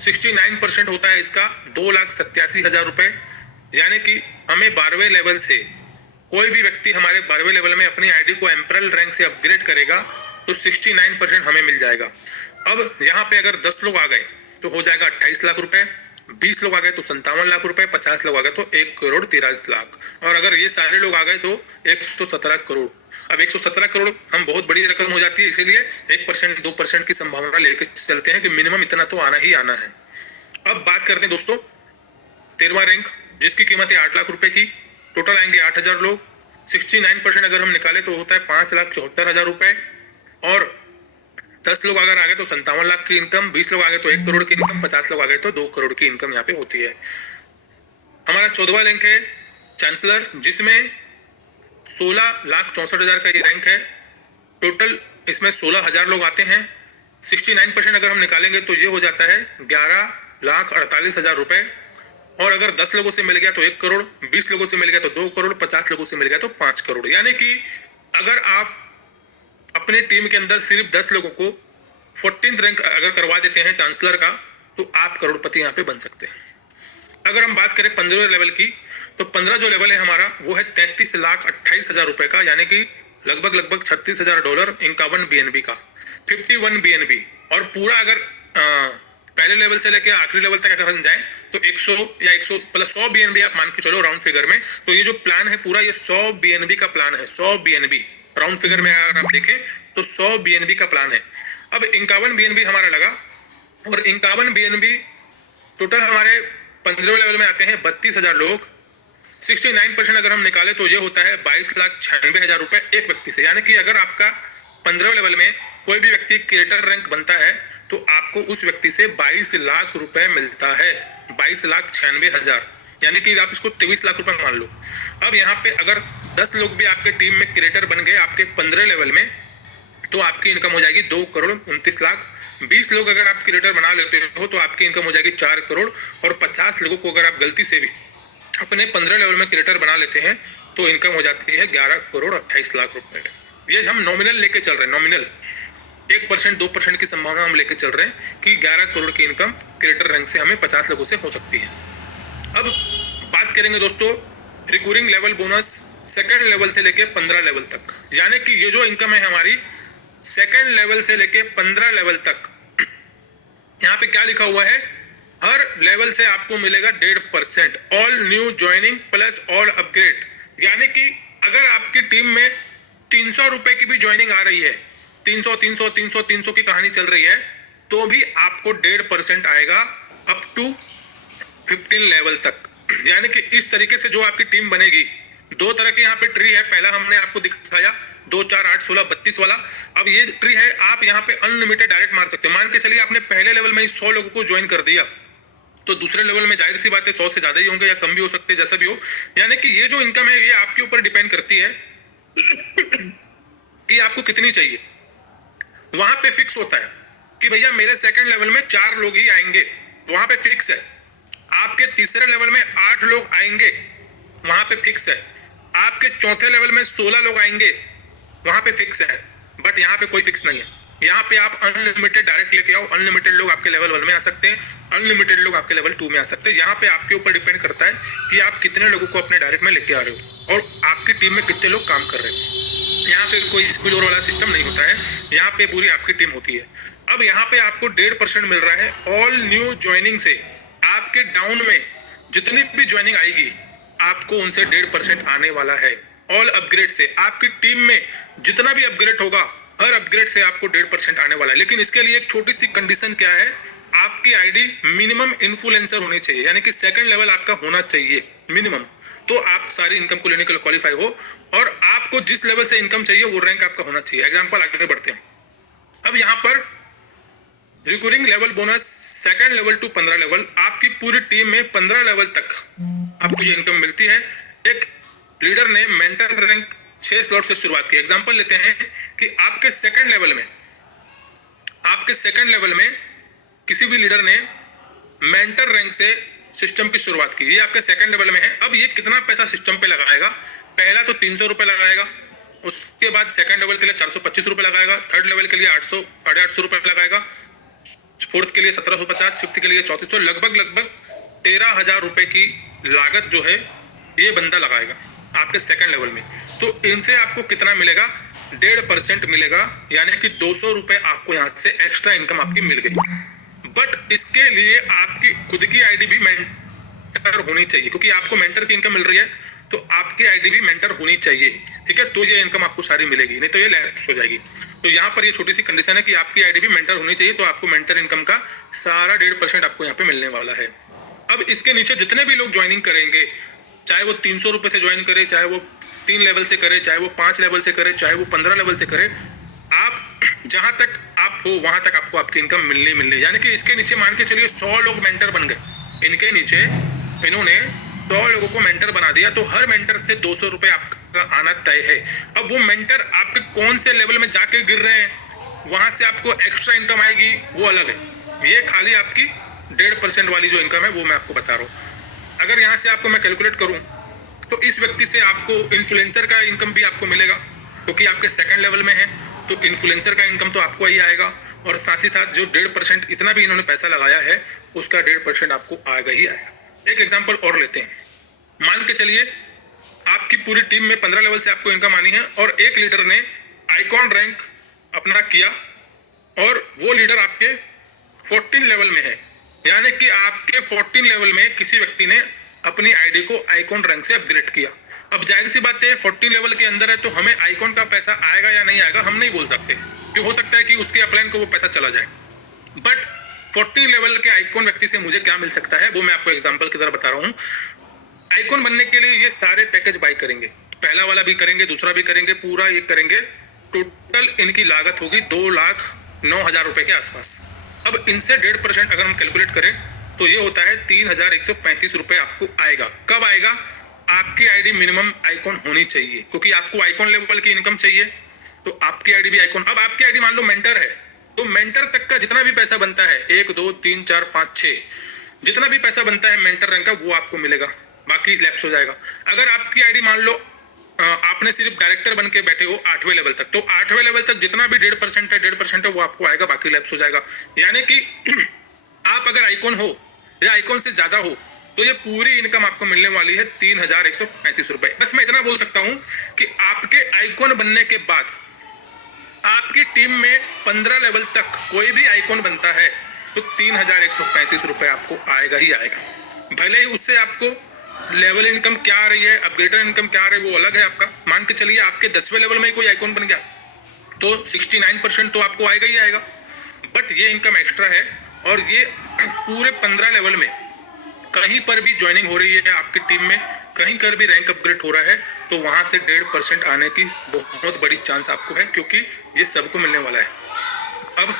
69% होता है इसका 2,87,000 रुपए। यानी कि हमें 12वें लेवल से कोई भी व्यक्ति हमारे 12वें लेवल में अपनी आईडी को एम्परल रैंक से अपग्रेड करेगा तो 69% हमें मिल जाएगा। अब यहाँ पे अगर 10 लोग आ गए तो हो जाएगा 28 लाख रुपए, 20 लोग आ गए तो 57 लाख रुपए, 50 लोग आ गए तो 1,43,00,000, और अगर ये सारे लोग आ गए तो 117 करोड़। अब 117 करोड़ हम बहुत बड़ी रकम हो जाती है, इसीलिए 1% 2% की संभावना लेकर चलते हैं कि मिनिमम इतना तो आना ही आना है। अब बात करते हैं दोस्तों 13वां रैंक, जिसकी कीमत है 8 लाख रुपए की। टोटल आएंगे 8,000 लोग, 69% अगर हम निकाले तो होता है 5,74,000 रुपए, और 10 लोग अगर आ गए तो 57 लाख की इनकम, 20 लोग आ गए तो 1 करोड़ की इनकम, 50 लोग आ गए तो 2 करोड़ की इनकम यहाँ पे होती है। हमारा 14वां रैंक है चांसलर, जिसमें 16,64,000 का ये रैंक है। टोटल इसमें 16,000 लोग आते हैं। 69% अगर हम निकालेंगे तो ये हो जाता है 11,48,000 रुपए, और अगर 10 लोगों से मिल गया तो 1 करोड़, 20 लोगों से मिल गया तो 2 करोड़, 50 लोगों से मिल गया तो 5 करोड़। यानी कि अगर आप अपने टीम के अंदर सिर्फ 10 लोगों को 14th रैंक अगर करवा देते हैं चांसलर का, तो आप करोड़पति यहाँ पे बन सकते हैं। अगर हम बात करें 15वें लेवल की, तो 15 जो लेवल है हमारा वो है 33,28,000 रुपए का, यानी कि लगभग $36,000, 51 BNB का, 51 BNB। और पूरा अगर पहले लेवल से लेकर आखिरी लेवल तक अगर हम जाए तो 100 या 100 प्लस 100 BNB आप मान के चलो राउंड फिगर में। तो ये जो प्लान है पूरा ये 100 BNB का प्लान है, 100 BNB राउंड फिगर में अगर आप देखें तो 100 BNB का प्लान है। अब 51 BNB हमारा लगा, और 51 BNB टोटल हमारे 15वें लेवल में आते हैं 32,000 लोग। 69% अगर हम निकाले तो ये होता है 22,96,000 रुपए एक व्यक्ति से। यानी कि अगर आपका 15वें लेवल में कोई भी व्यक्ति क्रिएटर रैंक बनता है तो आपको उस व्यक्ति से 22 लाख रुपए मिलता है, 22,96,000, यानी कि आप इसको 23 लाख रुपए मान लो। अब यहाँ पे अगर 10 लोग भी आपके टीम में क्रिएटर बन गए आपके 15 लेवल में, तो आपकी इनकम हो जाएगी 2,29,00,000। 20 लोग अगर आप क्रिएटर बना लेते हो तो आपकी इनकम हो जाएगी 4 करोड़, और 50 लोगों को अगर आप गलती से भी अपने 15 लेवल में क्रिएटर बना लेते हैं तो इनकम हो जाती है 11,28,00,000 रुपए। ये हम नॉमिनल लेके चल रहे हैं, नॉमिनल 1% 2% की संभावना हम लेके चल रहे हैं कि 11 करोड़ की इनकम क्रिएटर रैंक से हमें 50 लोगों से हो सकती है। अब बात करेंगे दोस्तों recurring level bonus second level से लेके 15 लेवल तक, यानी कि ये जो इनकम है हमारी सेकंड लेवल से लेके 15 लेवल तक, यहाँ पे क्या लिखा हुआ है, हर लेवल से आपको मिलेगा 1.5% all new joining plus all upgrade. यानी कि अगर आपकी टीम में 300 रुपए की भी ज्वाइनिंग आ रही है, 300 की कहानी चल रही है, तो भी आपको 1.5% आएगा अप टू 15 लेवल तक। यानी कि इस तरीके से जो आपकी टीम बनेगी, दो तरह के यहाँ पे ट्री है। पहला हमने आपको दिखाया 2, 4, 8, 16, 32 वाला। अब ये ट्री है, आप यहाँ पे अनलिमिटेड डायरेक्ट मार सकते हो। मान के चलिए आपने पहले लेवल में ही 100 लोगों को ज्वाइन कर दिया, तो दूसरे लेवल में जाहिर सी बात है 100 से ज्यादा ही होंगे या कम भी हो सकते हैं, जैसा भी हो। यानी कि ये जो इनकम है ये आपके ऊपर डिपेंड करती है कि आपको कितनी चाहिए। वहां पे फिक्स होता है कि भैया मेरे सेकंड लेवल में 4 लोग ही आएंगे, वहां पे फिक्स है। आपके तीसरे लेवल में 8 लोग आएंगे, वहां पे फिक्स है। आपके चौथे लेवल में 16 लोग आएंगे, वहां पे फिक्स है। बट यहाँ पे कोई फिक्स नहीं है। यहाँ पे आप अनलिमिटेड डायरेक्ट लेके आओ, अनलिमिटेड लोग आपके लेवल 1 में आ सकते हैं, अनलिमिटेड लोग आपके लेवल 2 में आ सकते हैं। यहाँ पे आपके ऊपर डिपेंड करता है कि आप कितने लोगों को अपने डायरेक्ट में लेके आ रहे हो और आपकी टीम में कितने लोग काम कर रहे हैं। यहाँ पे कोई स्कूल और वाला सिस्टम नहीं होता है, यहाँ पे पूरी आपकी टीम होती है। अब यहाँ पे आपको 1.5% मिल रहा है ऑल न्यू ज्वाइनिंग से। आपके डाउन में जितनी भी ज्वाइनिंग आएगी आपको उनसे 1.5% आने वाला है। ऑल अपग्रेड से आपकी टीम में जितना भी अपग्रेड होगा, हर अपग्रेड से आपको 1.5% आने वाला है। लेकिन इसके लिए एक छोटी सी कंडीशन क्या है, आपकी आईडी मिनिमम इन्फ्लुएंसर होनी चाहिए, यानी कि सेकंड लेवल आपका होना चाहिए मिनिमम, तो आप सारी इनकम को लेने के लिए क्वालिफाई हो। और आपको जिस लेवल से इनकम चाहिए वो रैंक आपका होना चाहिए। एग्जांपल आगे बढ़ते हैं। अब यहाँ पर recurring level bonus second level to 15 level, आपकी पूरी टीम में 15 लेवल तक आपको ये इनकम मिलती है। एक लीडर ने मेंटर रैंक 6 स्लॉट से शुरुआत की। एग्जांपल लेते हैं कि आपके सेकंड लेवल में किसी भी लीडर ने मेंटर रैंक से सिस्टम की शुरुआत की। ये आपके सेकंड लेवल में है। अब ये कितना पैसा सिस्टम पे लगाएगा, पहला तो 300 रुपए लगाएगा, उसके बाद सेकंड लेवल के लिए 425 रुपए लगाएगा, थर्ड लेवल के लिए 800 साढ़े 800 रुपए लगाएगा, फोर्थ के लिए 1750, फिफ्थ के लिए 3400, लगभग 13,000 रुपए की लागत जो है ये बंदा लगाएगा आपके सेकंड लेवल में। तो इनसे आपको कितना मिलेगा, 1.5% मिलेगा, यानी कि 200 रुपए आपको यहाँ से एक्स्ट्रा इनकम आपकी मिल गई। बट इसके लिए आपकी खुद की आईडी भी मेंटर होनी चाहिए, क्योंकि आपको मेंटर की इनकम मिल रही है तो आपकी आईडी भी मेंटर होनी चाहिए, ठीक है, तो ये इनकम आपको सारी मिलेगी, नहीं तो ये लैप्स हो जाएगी। तो यहाँ पर ये छोटी सी कंडीशन है कि आपकी आईडी भी मेंटर होनी चाहिए, तो आपको मेंटर इनकम का सारा 1.5% आपको यहाँ पे मिलने वाला है। अब इसके नीचे जितने भी लोग ज्वाइनिंग करेंगे, चाहे वो 300 रुपए से ज्वाइन करे, चाहे वो 3 लेवल से करे, चाहे वो 5 लेवल से करे, चाहे वो 15 लेवल से करे, आप जहां तक आप हो वहां तक आपको आपकी इनकम मिलनी, यानी कि इसके नीचे मान के चलिए 100 लोग मेंटर बन गए, इनके नीचे इन्होंने 100 लोगों को मेंटर बना दिया, तो हर मेंटर से 200 रुपए आपका आना तय है। अब वो मेंटर आपके कौन से लेवल में जाके गिर रहे हैं, वहां से आपको एक्स्ट्रा इनकम आएगी, वो अलग है। ये खाली आपकी 1.5% वाली जो इनकम है वो मैं आपको बता रहा हूँ। अगर यहाँ से आपको मैं कैलकुलेट करूँ तो इस व्यक्ति से आपको इन्फ्लुएंसर का इनकम भी आपको मिलेगा, क्योंकि आपके सेकंड लेवल में है, तो इन्फ्लुएंसर का इनकम तो आपको ही आएगा, और साथ ही साथ जो 1.5% इतना भी इन्होंने पैसा लगाया है उसका 1.5% आपको आएगा ही आएगा। एक एग्जांपल और लेते हैं, मान के चलिए आपकी पूरी टीम में 15 लेवल से आपको इनकम आनी है, और एक लीडर ने आइकॉन रैंक अपना किया और वो लीडर आपके 14 लेवल में है, यानी कि आपके 14 लेवल में किसी व्यक्ति ने अपनी आईडी को आइकॉन रैंक से अपग्रेड किया। अब जाहिर सी बात है 14 लेवल के अंदर है तो हमें आइकॉन का पैसा आएगा या नहीं आएगा हम नहीं बोल सकते, क्यों हो सकता है कि उसके अपलाइन को वो पैसा चला जाए, बट 14 लेवल के आइकॉन व्यक्ति से मुझे क्या मिल सकता है वो मैं आपको एग्जांपल की तरह बता रहा हूँ। आइकॉन बनने के लिए ये सारे पैकेज बाय करेंगे, पहला वाला भी करेंगे, दूसरा भी करेंगे, पूरा ये करेंगे, टोटल इनकी लागत होगी 2,09,000 रुपए के आसपास। अब इनसे 1.5% अगर हम कैलकुलेट करें तो ये होता है 3,135 रुपए आपको आएगा। कब आएगा? आपकी आईडी मिनिमम आइकॉन होनी चाहिए, क्योंकि आपको आइकॉन लेवल की इनकम चाहिए, तो आपकी आईडी भी आइकॉन। अब आपकी आईडी मान लो मेंटर है, तो मेंटर तक का जितना भी पैसा बनता है 1 2 3 4 5 6 जितना भी पैसा बनता है मेंटर रैंक का वो आपको मिलेगा, बाकी लैप्स हो जाएगा। अगर आपकी आईडी मान लो आपने सिर्फ डायरेक्टर बन के बैठे हो 8वें लेवल तक, तो 8वें लेवल तक जितना भी 1.5% है वो आपको आएगा, बाकी लैप्स हो जाएगा। यानी कि आप अगर आइकॉन हो या आइकॉन से ज्यादा हो तो ये पूरी इनकम आपको मिलने वाली है 3,135 रुपए। बस मैं इतना बोल सकता हूं कि आपके आइकॉन बनने के बाद आपकी टीम में 15 लेवल तक कोई भी आइकॉन बनता है तो 3,135 रुपए आपको आएगा ही आएगा। भले ही उससे आपको लेवल इनकम क्या आ रही है, अपग्रेडर इनकम क्या आ रही है वो अलग है आपका। मान के चलिए आपके 10वें लेवल में ही कोई आइकॉन बन गया तो 69% तो आपको आएगा ही आएगा, बट ये इनकम एक्स्ट्रा है। और ये पूरे 15 लेवल में कहीं पर भी ज्वाइनिंग हो रही है आपकी टीम में, कहीं पर भी रैंक अपग्रेड हो रहा है तो वहां से 1.5% आने की बहुत बड़ी चांस आपको है, क्योंकि ये सबको मिलने वाला है। अब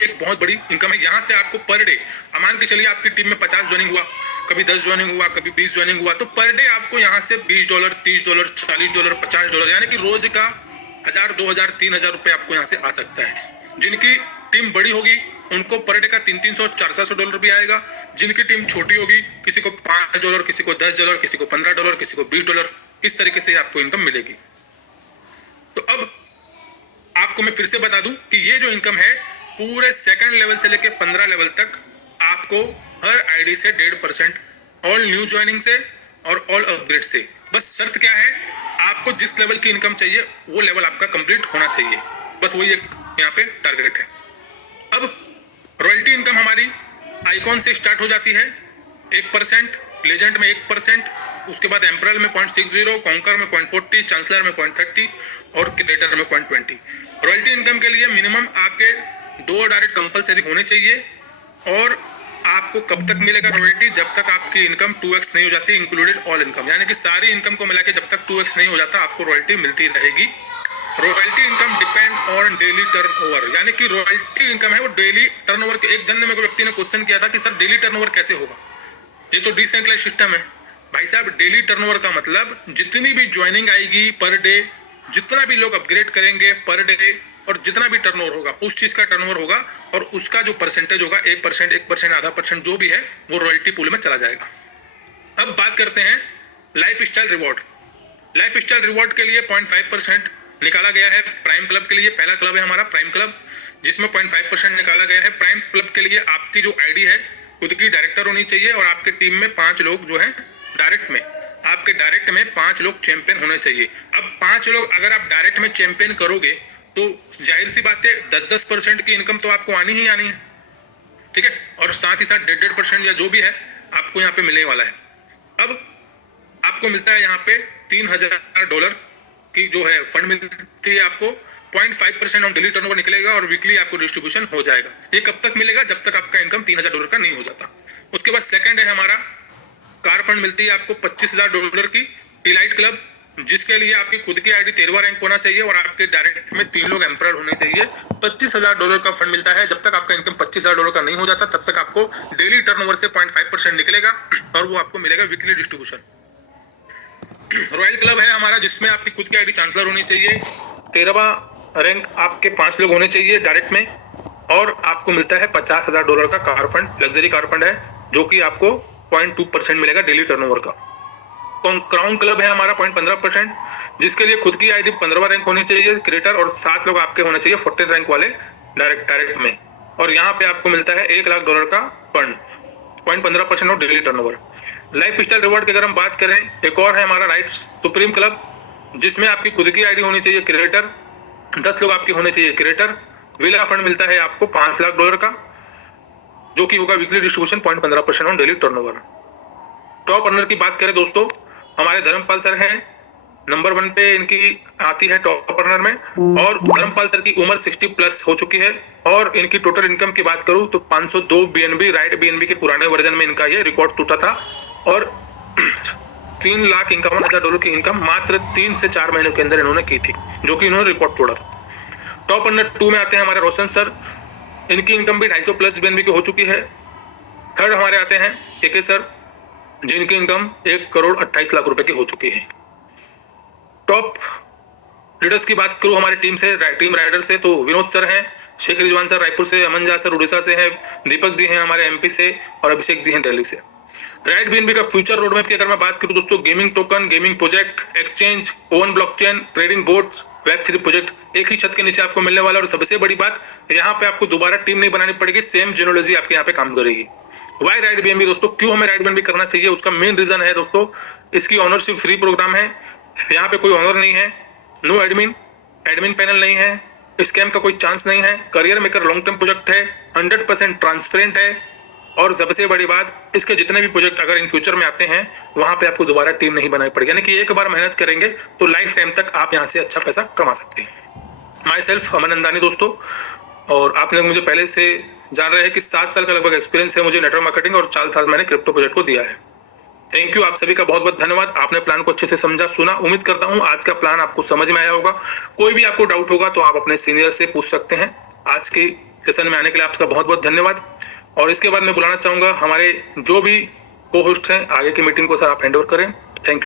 एक बहुत बड़ी इनकम है, यहाँ से आपको पर डे, मान के चलिए आपकी टीम में 50 ज्वाइनिंग हुआ, कभी 10 ज्वाइनिंग हुआ, कभी 20 ज्वाइनिंग हुआ, तो पर डे आपको यहाँ से $20, $30, $40, $50, यानी कि रोज का 1,000, 2,000, 3,000 रुपए आपको यहाँ से आ सकता है। जिनकी टीम बड़ी होगी उनको पर डे का $300, $400 भी आएगा। जिनकी टीम छोटी होगी किसी को $5, किसी को $10, किसी को $15, किसी को $20, इस तरीके से आपको इनकम मिलेगी। तो अब आपको मैं फिर से बता दूं कि ये जो इनकम है पूरे सेकंड लेवल से लेके 15 लेवल तक आपको हर आईडी से 1.5%, ऑल न्यू ज्वाइनिंग से और ऑल अपग्रेड से। बस शर्त क्या है, आपको जिस लेवल की इनकम चाहिए वो लेवल आपका कंप्लीट होना चाहिए, बस वही एक यहाँ पे टारगेट है। अब रॉयल्टी इनकम हमारी आइकॉन से स्टार्ट हो जाती है 1%, लेजेंड में 1%, उसके बाद एम्परल में 0.60, कॉन्कर में 0.40, चांसलर में 0.30 और क्रिएटर में 0.20। रॉयल्टी इनकम के लिए मिनिमम आपके 2 डायरेक्ट कंपलसरी होने चाहिए। और आपको कब तक मिलेगा रॉयल्टी? जब तक आपकी इनकम 2x नहीं हो जाती, इंक्लूडेड ऑल इनकम, यानी कि सारी इनकम को मिला के जब तक 2x नहीं हो जाता आपको रॉयल्टी मिलती रहेगी। Royalty income depend on daily turnover, यानी कि रॉयल्टी इनकम है वो डेली टर्नओवर के। एक जन ने मेरे को व्यक्ति ने क्वेश्चन किया था कि सर डेली टर्नओवर कैसे होगा, ये तो डिसेंट्रलाइज सिस्टम है। भाई साहब डेली टर्नओवर का मतलब जितनी भी ज्वाइनिंग आएगी पर डे, जितना भी लोग अपग्रेड करेंगे पर डे, और जितना भी टर्नओवर होगा उस चीज का टर्नओवर होगा, और उसका जो परसेंटेज होगा 1%, 1%, आधा % जो भी है वो रॉयल्टी पूल में चला जाएगा। अब बात करते हैं life style reward. Life style reward के लिए 0.5% निकाला गया है प्राइम क्लब के लिए। पहला क्लब है हमारा प्राइम क्लब, जिसमें 0.5% निकाला गया है। प्राइम क्लब के लिए आपकी जो आईडी है खुद की डायरेक्टर होनी चाहिए, और आपके टीम में 5 लोग जो है डायरेक्ट में, आपके डायरेक्ट में 5 लोग चैंपियन होने चाहिए। अब 5 लोग अगर आप डायरेक्ट में चैंपियन करोगे तो जाहिर सी बात है 10-10% की इनकम तो आपको आनी ही आनी है। ठीक है, और साथ ही साथ 1.5% या जो भी है आपको यहाँ पे मिलने वाला है। अब आपको मिलता है यहाँ पे $3,000 की जो है फंड मिलती है आपको। 0.5% ऑन डेली टर्नओवर निकलेगा और वीकली आपको डिस्ट्रीब्यूशन हो जाएगा। ये कब तक मिलेगा? जब तक आपका इनकम $3,000 का नहीं हो जाता। उसके बाद सेकंड है हमारा कार फंड मिलती है आपको $25,000 की इलाइट क्लब, जिसके लिए आपकी खुद की आईडी 13वां रैंक होना चाहिए और आपके डायरेक्ट में 3 लोग एम्प्लॉयड होने चाहिए। $25,000 का फंड मिलता है। जब तक आपका इनकम $25,000 का नहीं हो जाता तब तक आपको डेली टर्नओवर से 0.5% निकलेगा और वो आपको मिलेगा वीकली डिस्ट्रीब्यूशन। रॉयल क्लब है हमारा, जिसमें आपकी खुद की आईडी चांसलर होनी चाहिए, 13वां रैंक आपके 5 लोग होने चाहिए डायरेक्ट में, और आपको मिलता है $50,000 का car fund, luxury car fund है, जो कि आपको 0.2% मिलेगा डेली टर्नओवर का। क्राउन क्लब है हमारा 0.15%, जिसके लिए खुद की आईडी 15वां रैंक होनी चाहिए क्रिएटर, और 7 लोग आपके होने चाहिए 14 रैंक वाले डायरेक्ट में, और यहाँ पे आपको मिलता है $1,00,000 का fund, 0.15% of daily turnover. Life style reward की अगर हम बात करें, एक और है हमारा राइट सुप्रीम क्लब, जिसमें आपकी खुद की आईडी होनी चाहिए क्रिएटर, 10 लोग आपके होने चाहिए क्रिएटर। विला फंड मिलता है आपको $5,00,000 का, जो कि होगा weekly distribution 0.15% on daily turnover. Top earner की बात करें दोस्तों, हमारे धर्मपाल सर हैं नंबर 1 पे, इनकी आती है टॉप अर्नर में, और धर्मपाल सर की उम्र 60+ हो चुकी है, और इनकी टोटल इनकम की बात करूं तो 502 BNB राइट BNB के पुराने वर्जन में इनका ये रिकॉर्ड टूटा था, और $3,51,000 की इनकम मात्र 3 से 4 महीनों के अंदर इन्होंने की थी, जो कि इन्होंने रिकॉर्ड तोड़ा था। टॉप अर्नर 2 में आते हैं हमारे रोशन सर, इनकी इनकम भी 250+ BNB की हो चुकी है। थर्ड हमारे आते हैं AK सर, जिनकी इनकम 1,28,00,000 की हो चुकी है। टॉप लीडर्स की बात करूं हमारी टीम से, टीम राइडर से, तो विनोद सर हैं, शेख रिजवान सर रायपुर से, अमन झा सर उड़ीसा से हैं, दीपक जी हैं हमारे MP से, और अभिषेक जी हैं दिल्ली से। राइट BNB का फ्यूचर रोडमैप की अगर मैं बात करूं दोस्तों, gaming token, gaming project, exchange, oven blockchain, trading boards, Web3 project एक ही छत के नीचे आपको मिलने वाला, और सबसे बड़ी बात यहाँ पे आपको दोबारा टीम नहीं बनानी पड़ेगी, सेम जेनोलॉजी आपके यहाँ पे काम करेगी। वाई राइट BNB दोस्तों, क्यों हमें राइट BNB करना चाहिए, उसका मेन रीजन है दोस्तों, इसकी ऑनरशिप फ्री प्रोग्राम है, यहाँ पे कोई ऑनर नहीं है, नो एडमिन पैनल नहीं है, स्कैम का कोई चांस नहीं है, career maker long term project है, 100% ट्रांसपेरेंट है, और सबसे बड़ी बात, इसके जितने भी प्रोजेक्ट अगर इन फ्यूचर में आते हैं वहां पे आपको दोबारा टीम नहीं बनानी पड़ेगी, यानी कि एक बार मेहनत करेंगे तो लाइफ टाइम तक आप यहाँ से अच्छा पैसा कमा सकते हैं। माई सेल्फ अमन नंदानी दोस्तों, और आप लोग मुझे पहले से जान रहे हैं कि 7 साल का लगभग एक्सपीरियंस है मुझे नेटवर्क मार्केटिंग, और 4 साल मैंने क्रिप्टो प्रोजेक्ट को दिया है। थैंक यू, आप सभी का बहुत बहुत धन्यवाद। आपने प्लान को अच्छे से समझा सुना, उम्मीद करता हूं आज का प्लान आपको समझ में आया होगा। कोई भी आपको डाउट होगा तो आप अपने सीनियर से पूछ सकते हैं। आज के सेशन में आने के लिए आपका बहुत बहुत धन्यवाद। और इसके बाद मैं बुलाना चाहूंगा हमारे जो भी को होस्ट हैं, आगे की मीटिंग को सर आप हैंड ओवर करें। Thank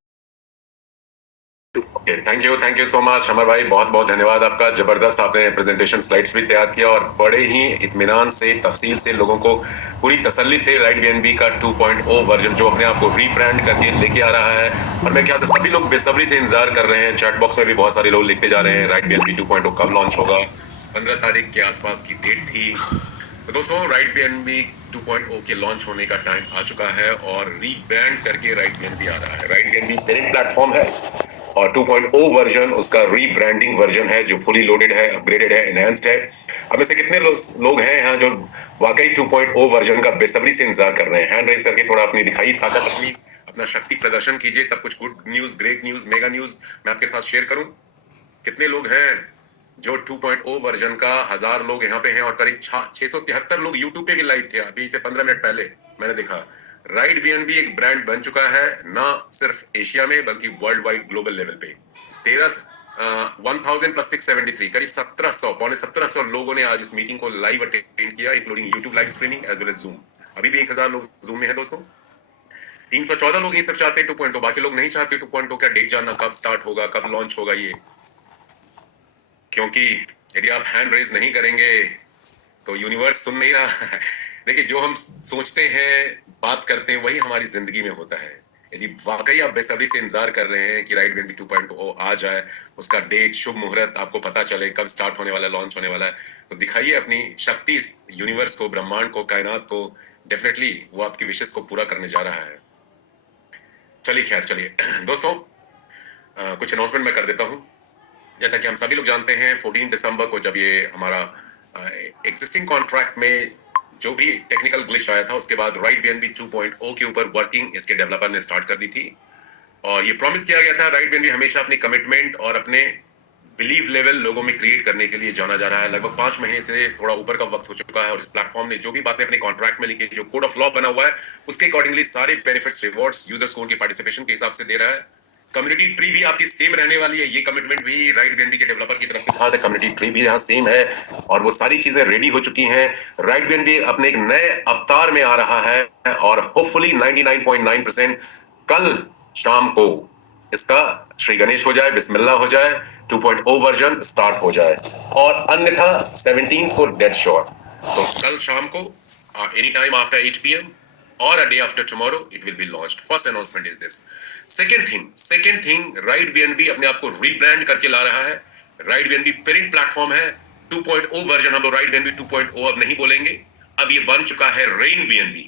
you. Thank you so much Amar भाई, बहुत बहुत धन्यवाद आपका। जबरदस्त आपने प्रेजेंटेशन स्लाइड्स भी तैयार किया और बड़े ही इत्मीनान से तफसील से लोगों को पूरी तसल्ली से राइट BNB का 2.0 वर्जन जो अपने आप को रीब्रांड करके लेके आ रहा है, और मैं क्या सभी लोग बेसब्री से इंतजार कर रहे हैं। चैट बॉक्स में भी बहुत सारे लोग लिखते जा रहे हैं राइट BNB 2.0 कब लॉन्च होगा। 15 तारीख के आसपास की डेट थी। तो दोस्तों राइट BNB 2.0 के लॉन्च होने का टाइम आ चुका है और रीब्रांड करके राइट BNB आ रहा है। राइट BNB पेरेंट प्लेटफॉर्म है और 2.0 वर्जन उसका रीब्रांडिंग वर्जन है जो फुली लोडेड है, अपग्रेडेड है, एनहांस्ड है। अब में से कितने लोग हैं यहाँ जो वाकई 2.0 वर्जन का बेसब्री से इंतजार कर रहे हैं? हैंड रेज करके थोड़ा अपनी दिखाई ताकत, अपनी अपना शक्ति प्रदर्शन कीजिए, तब कुछ good news, great news, mega news मैं आपके साथ शेयर करूं। कितने लोग हैं जो 2.0 वर्जन का? 1000 लोग यहाँ पे हैं और करीब 673 लोग यूट्यूब पे भी लाइव थे अभी से 15 मिनट पहले मैंने देखा। राइट BNB एक ब्रांड बन चुका है, ना सिर्फ एशिया में बल्कि वर्ल्ड वाइड ग्लोबल लेवल पे। 1000 + 673 करीब 1700 पौने 1700 लोगों ने आज इस मीटिंग को लाइव अटेंड किया, including YouTube live streaming as well as Zoom. अभी भी 1000 लोग जूम में है दोस्तों। 314 लोग ये सब चाहते हैं 2.0, बाकी लोग नहीं चाहते 2.0 का डेट जानना, कब स्टार्ट होगा, कब लॉन्च होगा ये। क्योंकि यदि आप हैंड रेज नहीं करेंगे तो यूनिवर्स सुन नहीं रहा है। देखिए, जो हम सोचते हैं, बात करते हैं, वही हमारी जिंदगी में होता है। यदि वाकई आप बेसब्री से इंतजार कर रहे हैं कि राइट BNB 2.0 आ जाए, उसका डेट, शुभ मुहूर्त आपको पता चले कब स्टार्ट होने वाला, लॉन्च होने वाला है, तो दिखाइए अपनी शक्ति यूनिवर्स को, ब्रह्मांड को, कायनात को। डेफिनेटली वो आपकी विशेष को पूरा करने जा रहा है। चलिए खैर, चलिए दोस्तों, कुछ अनाउंसमेंट मैं कर देता हूं। जैसा कि हम सभी लोग जानते हैं 14 दिसंबर को जब ये हमारा एग्जिस्टिंग कॉन्ट्रैक्ट में जो भी टेक्निकल ग्लिच आया था उसके बाद राइट बीएनबी 2.0 के ऊपर वर्किंग इसके डेवलपर ने स्टार्ट कर दी थी और ये प्रॉमिस किया गया था। राइट बीएनबी हमेशा अपनी कमिटमेंट और अपने बिलीव लेवल लोगों में क्रिएट करने के लिए जाना जा रहा है। लगभग 5 महीने से थोड़ा ऊपर का वक्त हो चुका है और इस प्लेटफॉर्म ने जो भी बातें अपने कॉन्ट्रैक्ट में लिखी, जो कोड ऑफ लॉ बना हुआ है उसके अकॉर्डिंगली सारे बेनिफिट्स रिवॉर्ड्स यूजर्स को उनके पार्टिसिपेशन के हिसाब से दे रहा है। कम्युनिटी ट्री भी आपकी सेम रहने वाली है, ये कमिटमेंट भी राइट बीएनबी के डेवलपर की तरफ से था। कम्युनिटी ट्री भी यहाँ सेम है और वो सारी चीजें रेडी हो चुकी हैं। राइट बीएनबी अपने एक नए अवतार में आ रहा है और होपफुली 99.9% कल शाम को इसका श्री गणेश हो जाए, बिस्मिल्लाह हो जाए, 2.0 वर्जन स्टार्ट हो जाए और अन्यथा 17 को डेड श्योर। सो कल शाम को any time after 8 PM or a day after tomorrow it will be launched. First announcement is this. Second thing, Right BNB अपने आप को रीब्रांड करके ला रहा है। Right BNB पेरेंट प्लेटफॉर्म है, 2.0 वर्जन हम लोग Right BNB 2.0 अब नहीं बोलेंगे, अब ये बन चुका है रेन BNB।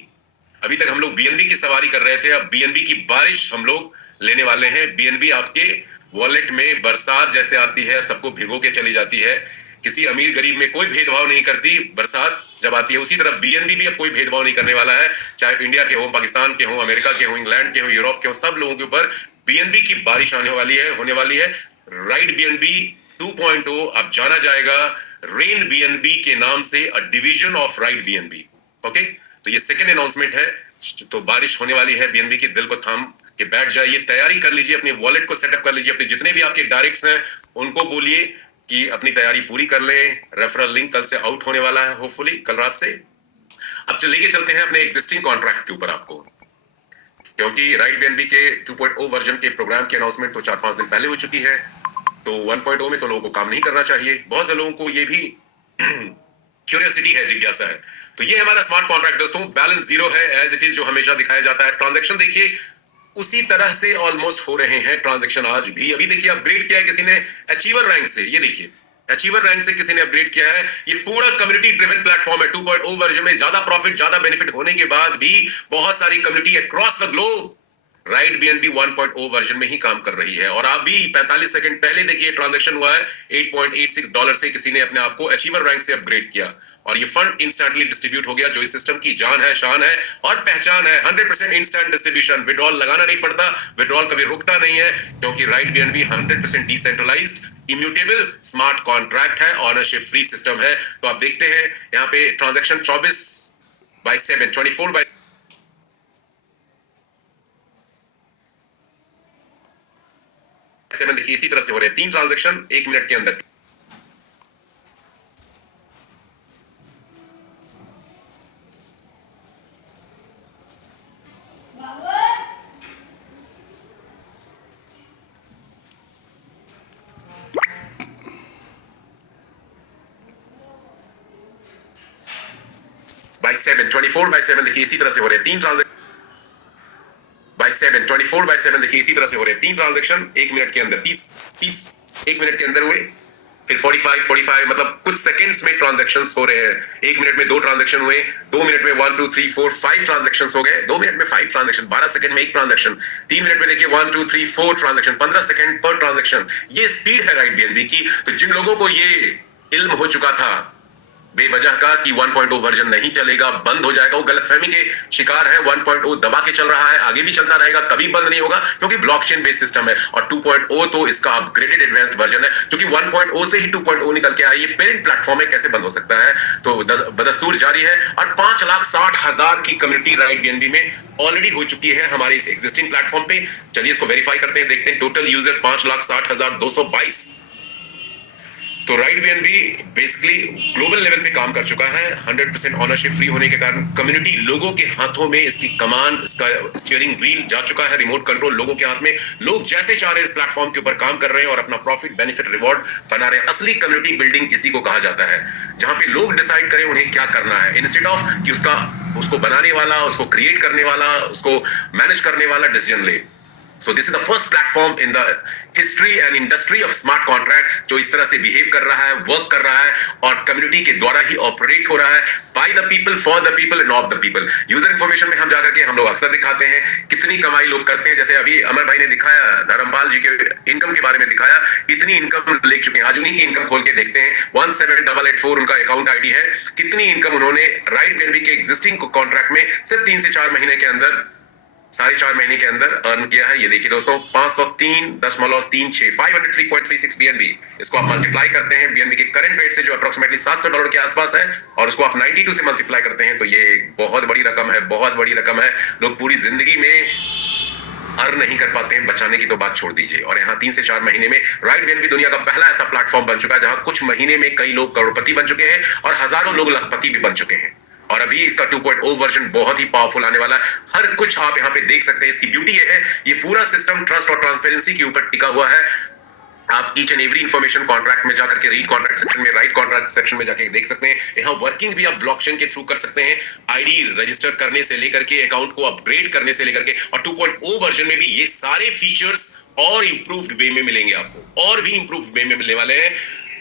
अभी तक हम लोग BNB की सवारी कर रहे थे, अब BNB की बारिश हम लोग लेने वाले हैं। BNB आपके वॉलेट में बरसात जैसे आती है, सबको भिगो के चली जाती है, किसी अमीर गरीब में कोई भेदभाव नहीं करती बरसात जब आती है। उसी तरह बीएनबी भी अब कोई भेदभाव नहीं करने वाला है, चाहे इंडिया के हो, पाकिस्तान के हो, अमेरिका के हो, इंग्लैंड के हो, यूरोप के हो, सब लोगों के ऊपर बीएनबी की बारिश आने वाली है, होने वाली है। राइट बीएनबी 2.0 अब जाना जाएगा रेन बीएनबी के नाम से, a division of right BNB. Okay, तो ये सेकेंड अनाउंसमेंट है। तो बारिश होने वाली है, बीएनबी की दिल को थाम के बैठ जाइए, तैयारी कर लीजिए, अपने वॉलेट को सेटअप कर लीजिए, अपने जितने भी आपके डायरेक्ट्स हैं उनको बोलिए कि अपनी तैयारी पूरी कर लें। रेफरल लिंक कल से आउट होने वाला है, होपफुली कल रात से। अब लेके चलते हैं अपने एग्जिस्टिंग कॉन्ट्रैक्ट के ऊपर आपको, क्योंकि राइट बीएनबी के 2.0 वर्जन के प्रोग्राम की अनाउंसमेंट तो 4-5 दिन पहले हो चुकी है, तो 1.0 में तो लोगों को काम नहीं करना चाहिए। बहुत से लोगों को ये भी क्यूरियोसिटी है, जिज्ञासा है। तो ये हमारा स्मार्ट कॉन्ट्रैक्ट दोस्तों, बैलेंस जीरो है एज इट इज, जो हमेशा दिखाया जाता है। ट्रांजैक्शन देखिए उसी तरह से ऑलमोस्ट हो रहे हैं ट्रांजैक्शन आज भी। अभी देखिए अपग्रेड किया है किसी ने अचीवर रैंक से, ये देखिए अचीवर रैंक से किसी ने अपग्रेड किया है। ये पूरा कम्युनिटी ड्रिवन प्लेटफॉर्म है। 2.0 वर्जन में ज्यादा प्रॉफिट, ज्यादा बेनिफिट होने के बाद भी बहुत सारी community across the globe right BNB 1.0 version में ही काम कर रही है। और अभी 45 सेकंड पहले देखिए ट्रांजैक्शन हुआ है $8.86 से, किसी ने अपने आप को अचीवर रैंक से अपग्रेड किया और ये फंड इंस्टेंटली डिस्ट्रीब्यूट हो गया, जो इस सिस्टम की जान है, शान है और पहचान है। 100% इंस्टेंट डिस्ट्रीब्यूशन, विड्रॉल लगाना नहीं पड़ता, विड्रॉल कभी रुकता नहीं है, क्योंकि right BNB 100% decentralised, immutable smart contract है, ऑनरशिप फ्री सिस्टम है। तो आप देखते हैं यहाँ पे ट्रांजैक्शन 24/7 24/7 देखिए इसी तरह से हो रहे हैं। 3 ट्रांजैक्शन 1 मिनट के अंदर। बाय 7 24/7 देखिए इसी तरह से हो रहे हैं। 3 ट्रांजैक्शन बाय 7 24/7 देखिए इसी तरह से हो रहे हैं। 3 ट्रांजैक्शन 1 मिनट के अंदर, 30 1 मिनट के अंदर हुए, फिर 45 मतलब कुछ सेकंड्स में ट्रांजैक्शंस हो रहे हैं। 1 मिनट में 2 ट्रांजैक्शन हुए, 2 मिनट में 1 2 3 4 5 ट्रांजैक्शंस हो गए, 2 मिनट में 5 ट्रांजैक्शन, 12 सेकंड में 1 ट्रांजैक्शन, 3 मिनट में देखिए 1 2 3 4 ट्रांजैक्शन, 15 सेकंड पर ट्रांजैक्शन। ये स्पीड है राइट बीएनबी की। तो जिन लोगों को ये इल्म हो चुका था बेवजह का कि 1.0 वर्जन नहीं चलेगा, बंद हो जाएगा, वो गलतफहमी के शिकार है। 1.0 दबा के चल रहा है, आगे भी चलता रहेगा, कभी बंद नहीं होगा, क्योंकि ब्लॉकचेन बेस्ड सिस्टम है। और 2.0 तो इसका अपग्रेडेड एडवांस्ड वर्जन है, क्योंकि 1.0 से ही 2.0 निकल के आया। ये पेरेंट प्लेटफॉर्म है, कैसे बंद हो सकता है? तो बदस्तूर जारी है। और 5,60,000 की कम्युनिटी राइट बीएनबी में ऑलरेडी हो चुकी है हमारे इस एग्जिस्टिंग प्लेटफॉर्म पे। चलिए इसको वेरीफाई करते हैं, देखते हैं टोटल यूजर 5,60,222। तो right BNB basically global level पे काम कर चुका है। 100% ऑनरशिप फ्री होने के कारण कम्युनिटी लोगों के हाथों में इसकी कमान, इसका स्टीयरिंग व्हील जा चुका है, रिमोट कंट्रोल लोगों के हाथ में। लोग जैसे चाह रहे हैं इस प्लेटफॉर्म के ऊपर काम कर रहे हैं और अपना प्रॉफिट, बेनिफिट, रिवॉर्ड बना रहे हैं। असली कम्युनिटी बिल्डिंग इसी को कहा जाता है, जहां पे लोग डिसाइड करें उन्हें क्या करना है, इंस्टेड ऑफ कि उसको बनाने वाला, उसको क्रिएट करने वाला, उसको मैनेज करने वाला डिसीजन ले। So this is the first platform in the history and industry of smart contract जो इस तरह से बिहेव कर रहा है, वर्क कर रहा है और कम्युनिटी के द्वारा ही ऑपरेट हो रहा है, by the people, for the people end of the people. User information में हम जाकर के हम लोग अक्सर दिखाते हैं कितनी कमाई लोग करते हैं। जैसे अभी अमर भाई ने दिखाया, धर्मपाल जी के इनकम के बारे में दिखाया, इतनी इनकम ले चुके हैं। आज उन्हीं की इनकम खोल के देखते हैं। 17884 उनका अकाउंट आईडी है। कितनी इनकम उन्होंने राइट बीएनबी के एग्जिस्टिंग कॉन्ट्रैक्ट में सिर्फ 3 से 4 महीने के अंदर, 4.5 महीने के अंदर अर्न किया है। ये देखिए दोस्तों, 503.36 503.36 बीएनबी। इसको आप मल्टीप्लाई करते हैं बीएनबी के करंट रेट से जो अप्रोक्सीमेटली $700 के आसपास है, और उसको आप 92 से मल्टीप्लाई करते हैं, तो ये बहुत बड़ी रकम है, बहुत बड़ी रकम है। लोग पूरी जिंदगी में अर्न नहीं कर पाते हैं, बचाने की तो बात छोड़ दीजिए। और यहाँ 3 से 4 महीने में राइट बीएनबी दुनिया का पहला ऐसा प्लेटफॉर्म बन चुका है जहां कुछ महीने में कई लोग करोड़पति बन चुके हैं और हजारों लोग लखपति भी बन चुके हैं। और अभी इसका 2.0 वर्जन बहुत ही पावरफुल आने वाला है। हर कुछ आप यहाँ पे देख सकते हैं। इसकी ब्यूटी ये है, ये पूरा सिस्टम ट्रस्ट और ट्रांसपेरेंसी के ऊपर टिका हुआ है। आप each and every information contract में जाकर के रीड कॉन्ट्रैक्ट सेक्शन में, राइट कॉन्ट्रैक्ट सेक्शन में जाकर देख सकते हैं। यहाँ वर्किंग भी आप ब्लॉकचेन के थ्रू कर सकते हैं, आईडी रजिस्टर करने से लेकर के, अकाउंट को अपग्रेड करने से लेकर के, और 2.0 वर्जन में भी ये सारे फीचर्स और इंप्रूव्ड वे में मिलेंगे आपको, और भी इंप्रूव्ड वे में मिलने वाले हैं।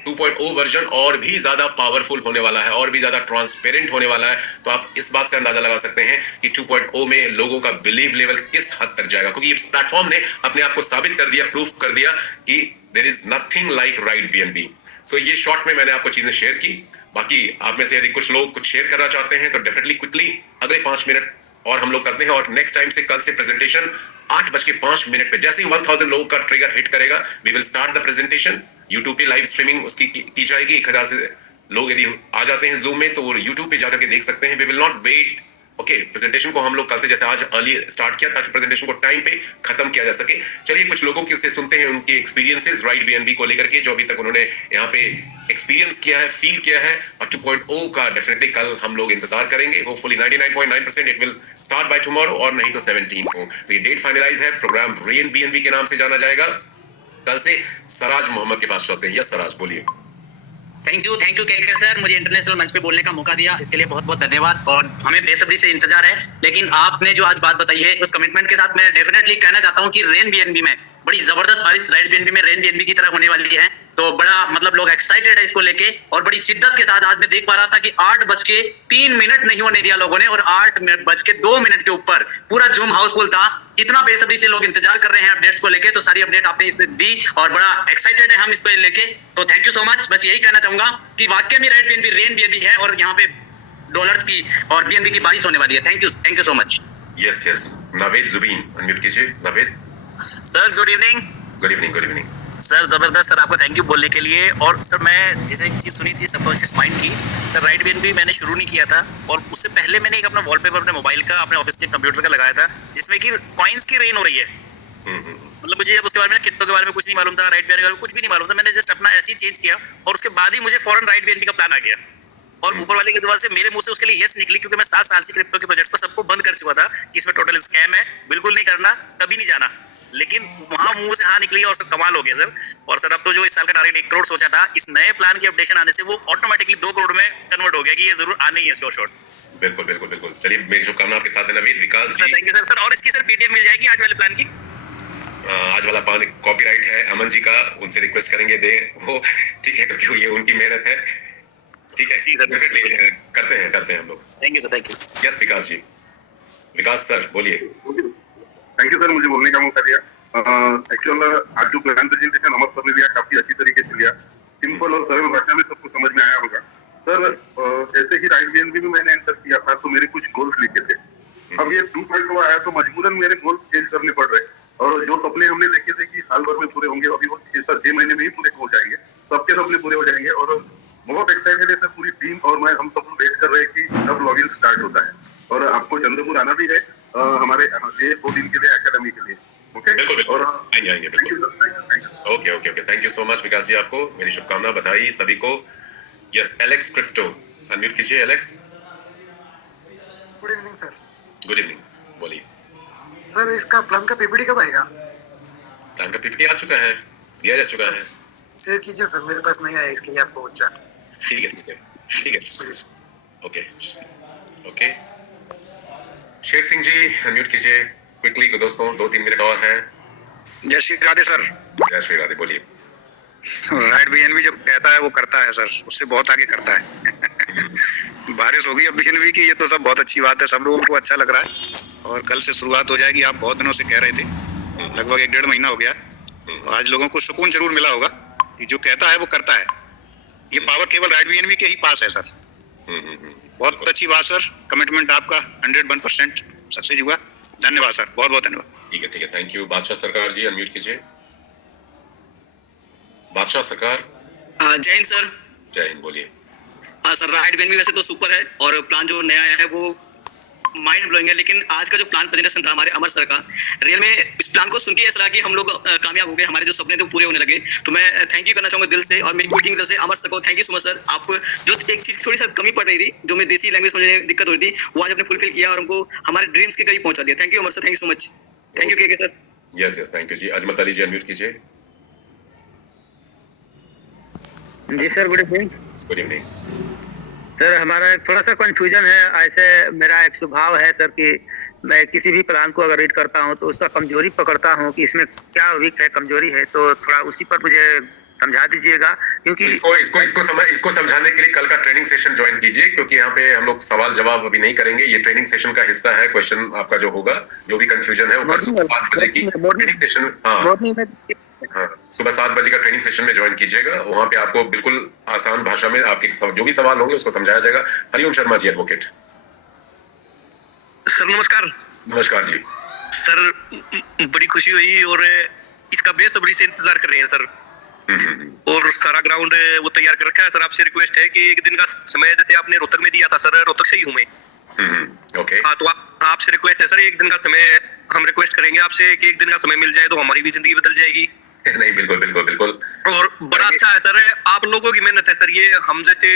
2.0 वर्जन और भी ज्यादा पावरफुल होने वाला है, और भी ज्यादा ट्रांसपेरेंट होने वाला है। तो आप इस बात से अंदाजा लगा सकते हैं कि 2.0 में लोगों का बिलीव लेवल किस हद तक जाएगा, क्योंकि इस प्लेटफॉर्म ने अपने आप को साबित कर दिया, प्रूफ कर दिया कि there is nothing like right BNB. So ये शॉर्ट में मैंने आपको चीजें शेयर की। बाकी आप में से यदि कुछ लोग कुछ शेयर करना चाहते हैं तो डेफिनेटली क्विकली अगले 5 मिनट और हम लोग करते हैं। और नेक्स्ट टाइम से, कल से प्रेजेंटेशन 8:05 पे, जैसे ही 1000 लोगों का ट्रिगर हिट करेगा, we will start the presentation. YouTube पे लाइव स्ट्रीमिंग उसकी की जाएगी। 1000 से लोग यदि आ जाते हैं जूम में तो वो यूट्यूब पे जाकर के देख सकते हैं। We will not wait. Okay, presentation को हम लोग कल से जैसे आज अर्ली स्टार्ट किया ताकि प्रेजेंटेशन को टाइम पे खत्म किया जा सके। चलिए कुछ लोगों के से सुनते हैं उनके एक्सपीरियंसेस राइट बीएनबी को लेकर के, जो अभी तक उन्होंने यहाँ पे एक्सपीरियंस किया है, फील किया है। और 2.0 का डेफिनेटली कल हम लोग इंतजार करेंगे। Hopefully 99.9% it will start by tomorrow, और नहीं तो 17 को। तो ये डेट फाइनलाइज है। प्रोग्राम रेन बीएनबी के नाम से जाना जाएगा। कल से सराज मोहम्मद के पास चलते हैं। यस सराज, बोलिए। थैंक यू केके सर, मुझे इंटरनेशनल मंच पे बोलने का मौका दिया, इसके लिए बहुत बहुत धन्यवाद। और हमें बेसब्री से इंतजार है, लेकिन आपने जो आज बात बताई है उस कमिटमेंट के साथ मैं डेफिनेटली कहना चाहता हूं कि रेन बीएनबी में बड़ी जबरदस्त बारिश राइट बीएनबी में रेन बीएनबी की तरह होने वाली है। तो बड़ा मतलब लोग एक्साइटेड है इसको लेके, और बड़ी शिद्दत के साथ आज मैं देख पा रहा था कि 8:03 नहीं होने दिया लोगों ने, और 8:02 के ऊपर पूरा जूम हाउसफुल था। इतना बेसब्री से लोग इंतजार कर रहे हैं अपडेट्स को लेके। तो सारी अपडेट आपने इसमें दी और बड़ा एक्साइटेड है हम इसको लेके। तो थैंक यू सो मच। बस यही कहना चाहूंगा कि वाकई में राइट बीएनबी रेन बीएनबी है, और यहाँ पे डॉलर्स की और बीएनबी की बारिश होने वाली है। Thank you so much. Yes yes, Naved Zubin unmute कीजिए। Naved sir good evening. Good evening. Good evening sir जबरदस्त सर, आपका थैंक यू बोलने के लिए। और सर मैं जैसे एक चीज़ सुनी थी सबकॉन्शियस माइंड की, सर राइट बीएनबी मैंने शुरू नहीं किया था, और उससे पहले मैंने एक अपना वॉलपेपर अपने मोबाइल का, अपने ऑफिस के कंप्यूटर का लगाया था, जिसमें कि कॉइन्स की रेन हो रही है। मतलब मुझे उसके बारे में, क्रिप्टो के बारे में कुछ नहीं मालूम था, राइट बीएनबी के बारे में कुछ भी नहीं मालूम था। मैंने जस्ट अपना ऐसे ही चेंज किया, और उसके बाद ही मुझे फौरन राइट बीएनबी का प्लान आ गया। और ऊपर वाले के द्वारा से मेरे मुंह से उसके लिए यस निकली, क्योंकि मैं 7 साल से क्रिप्टो के प्रोजेक्ट्स को सबको बंद कर चुका था कि इसमें टोटल स्कैम है, बिल्कुल नहीं करना, कभी नहीं जाना। लेकिन वहां मुंह से हाँ निकली और सब कमाल हो गया सर। और सर अब तो जो इस साल का टारगेट 1 करोड़ सोचा था, इस नए प्लान की अपडेशन आने से वो ऑटोमेटिकली 2 करोड़ में कन्वर्ट हो गया कि ये जरूर आने ही है श्योर शॉट। बिल्कुल बिल्कुल बिल्कुल। चलिए मेरी शुभकामना आपके साथ है नवीद। विकास जी थैंक यू सर। और इसकी सर पीडीएफ मिल जाएगी आज वाले प्लान की? आज वाला प्लान कॉपीराइट है अमन जी का, उनसे रिक्वेस्ट करेंगे दे वो, ठीक है, क्योंकि ये उनकी मेहनत है। ठीक है, करते हैं हम लोग। Thank you sir. Thank you. Yes Vikas ji. Vikas sir बोलिए। थैंक यू सर, मुझे बोलने का मौका दिया। एक्चुअल आज जो प्लान प्रेजेंटेशन अमर सर ने दिया, काफी अच्छी तरीके से लिया, सिंपल और सरल भाषा में सबको समझ में आया होगा। सर जैसे ही राइट बीएनबी में मैंने एंटर किया था तो मेरे कुछ गोल्स लिखे थे। अब ये 2.0 आया तो मजबूरन मेरे गोल्स चेंज करने पड़ रहे, और जो सपने हमने देखे थे कि साल भर में पूरे होंगे, अभी वो 6 महीने में ही पूरे हो जाएंगे, सबके सपने पूरे हो जाएंगे। और बहुत एक्साइटेड है सर पूरी टीम, और मैं हम सब वेट कर रहे हैं कि कब लॉगिन स्टार्ट होता है। और आपको चंद्रपुर आना भी है हमारे 2 दिन के लिए एकेडमी के लिए। ओके, बिल्कुल और आएंगे बिल्कुल। Okay, thank you so much Vikas ji, आपको मेरी शुभकामना, बधाई सभी को। यस एलेक्स क्रिप्टो अनम्यूट कीजिए। Alex good evening sir. Good evening, बोलिए। सर इसका प्लान का पीपीटी कब आएगा? प्लान का पीपीटी आ चुका है, दिया जा चुका है। शेयर कीजिए सर, मेरे पास नहीं आया, इसके लिए आपको पूछा। ठीक है। ओके शेर सिंह जी अनम्यूट कीजिए क्विकली दोस्तों, 2-3 मिनट और है। जय श्री राधे सर। जय श्री राधे, बोलिए। राइट बीएनबी जो कहता है वो करता है सर, उससे बहुत आगे करता है। बारिश होगी अब बीएनबी की, ये तो सब बहुत अच्छी बात है, सब लोगों को अच्छा लग रहा है और कल से शुरुआत हो जाएगी। आप बहुत दिनों से कह रहे थे, लगभग 1-1.5 महीना हो गया, तो आज लोगों को सुकून जरूर मिला होगा कि जो कहता है वो करता है। ये पावर केवल राइट बीएनबी के ही पास है सर। बहुत अच्छी बात सर, कमिटमेंट आपका 101% सक्सेस हुआ। धन्यवाद सर, बहुत बहुत धन्यवाद। ठीक है, थैंक यू। बादशाह सरकार जी अनम्यूट कीजिए। बादशाह सरकार। जय हिंद सर। जय हिंद, बोलिए। सर राइट बीएनबी वैसे तो सुपर है और प्लान जो नया आया है वो माइंड ब्लोइंग है, लेकिन आज का जो प्लान प्रेजेंटेशन था हमारे अमर सर का, रियल में इस प्लान को सुन के ऐसा लगा कि हम लोग कामयाब हो गए, हमारे जो सपने थे वो पूरे होने लगे। तो मैं थैंक यू करना चाहूंगा दिल से, और मेरी मीटिंग दिल से अमर सर को thank you so much sir. आप जो एक चीज थोड़ी सा कमी पड़ रही थी, जो मैं देसी लैंग्वेज समझने में दिक्कत हो रही थी, वो आज आपने फुलफिल किया और हमको हमारे ड्रीम्स के करीब पहुंचा दिया। Thank you Amar sir, thank you so much. Thank you के sir. Yes, thank you ji. Azmat Ali ji unmute कीजिए। जी sir, good evening. Good evening sir, हमारा एक थोड़ा सा कंफ्यूजन है। ऐसे मेरा एक स्वभाव है सर कि मैं किसी भी प्लान को अगर रीड करता हूं तो उसका कमजोरी पकड़ता हूं कि इसमें क्या वीक है, कमजोरी है, तो थोड़ा उसी पर मुझे समझा दीजिएगा। क्योंकि इसको समझाने के लिए कल का ट्रेनिंग सेशन ज्वाइन कीजिए, क्योंकि यहाँ पे हम लोग सवाल जवाब अभी नहीं करेंगे। ये ट्रेनिंग सेशन का हिस्सा है। क्वेश्चन आपका जो होगा, जो भी कंफ्यूजन है, वो कल सुबह 7 बजे की ट्रेनिंग सेशन, हाँ, सुबह 7 बजे का ट्रेनिंग सेशन में ज्वाइन कीजिएगा। वहां पे आपको बिल्कुल आसान भाषा में आपके जो भी सवाल होंगे उसको समझाया जाएगा। हरिओम शर्मा जी, एडवोकेट। सर नमस्कार। नमस्कार जी। सर बड़ी खुशी हुई और इसका बेसब्री से इंतजार कर रहे हैं सर, और सारा ग्राउंड वो तैयार कर रखा है सर। आपसे रिक्वेस्ट है कि एक दिन का समय, जैसे आपने रोहतक में दिया था सर, रोहतक से ही हूँ मैं। ओके। हाँ, तो आपसे रिक्वेस्ट है सर, एक दिन का समय हम रिक्वेस्ट करेंगे आपसे कि एक दिन का समय मिल जाए तो हमारी भी जिंदगी बदल जाएगी। नहीं, बिल्कुल बिल्कुल बिल्कुल। और बड़ा अच्छा है सर, आप लोगों की मेहनत है सर। ये हम जैसे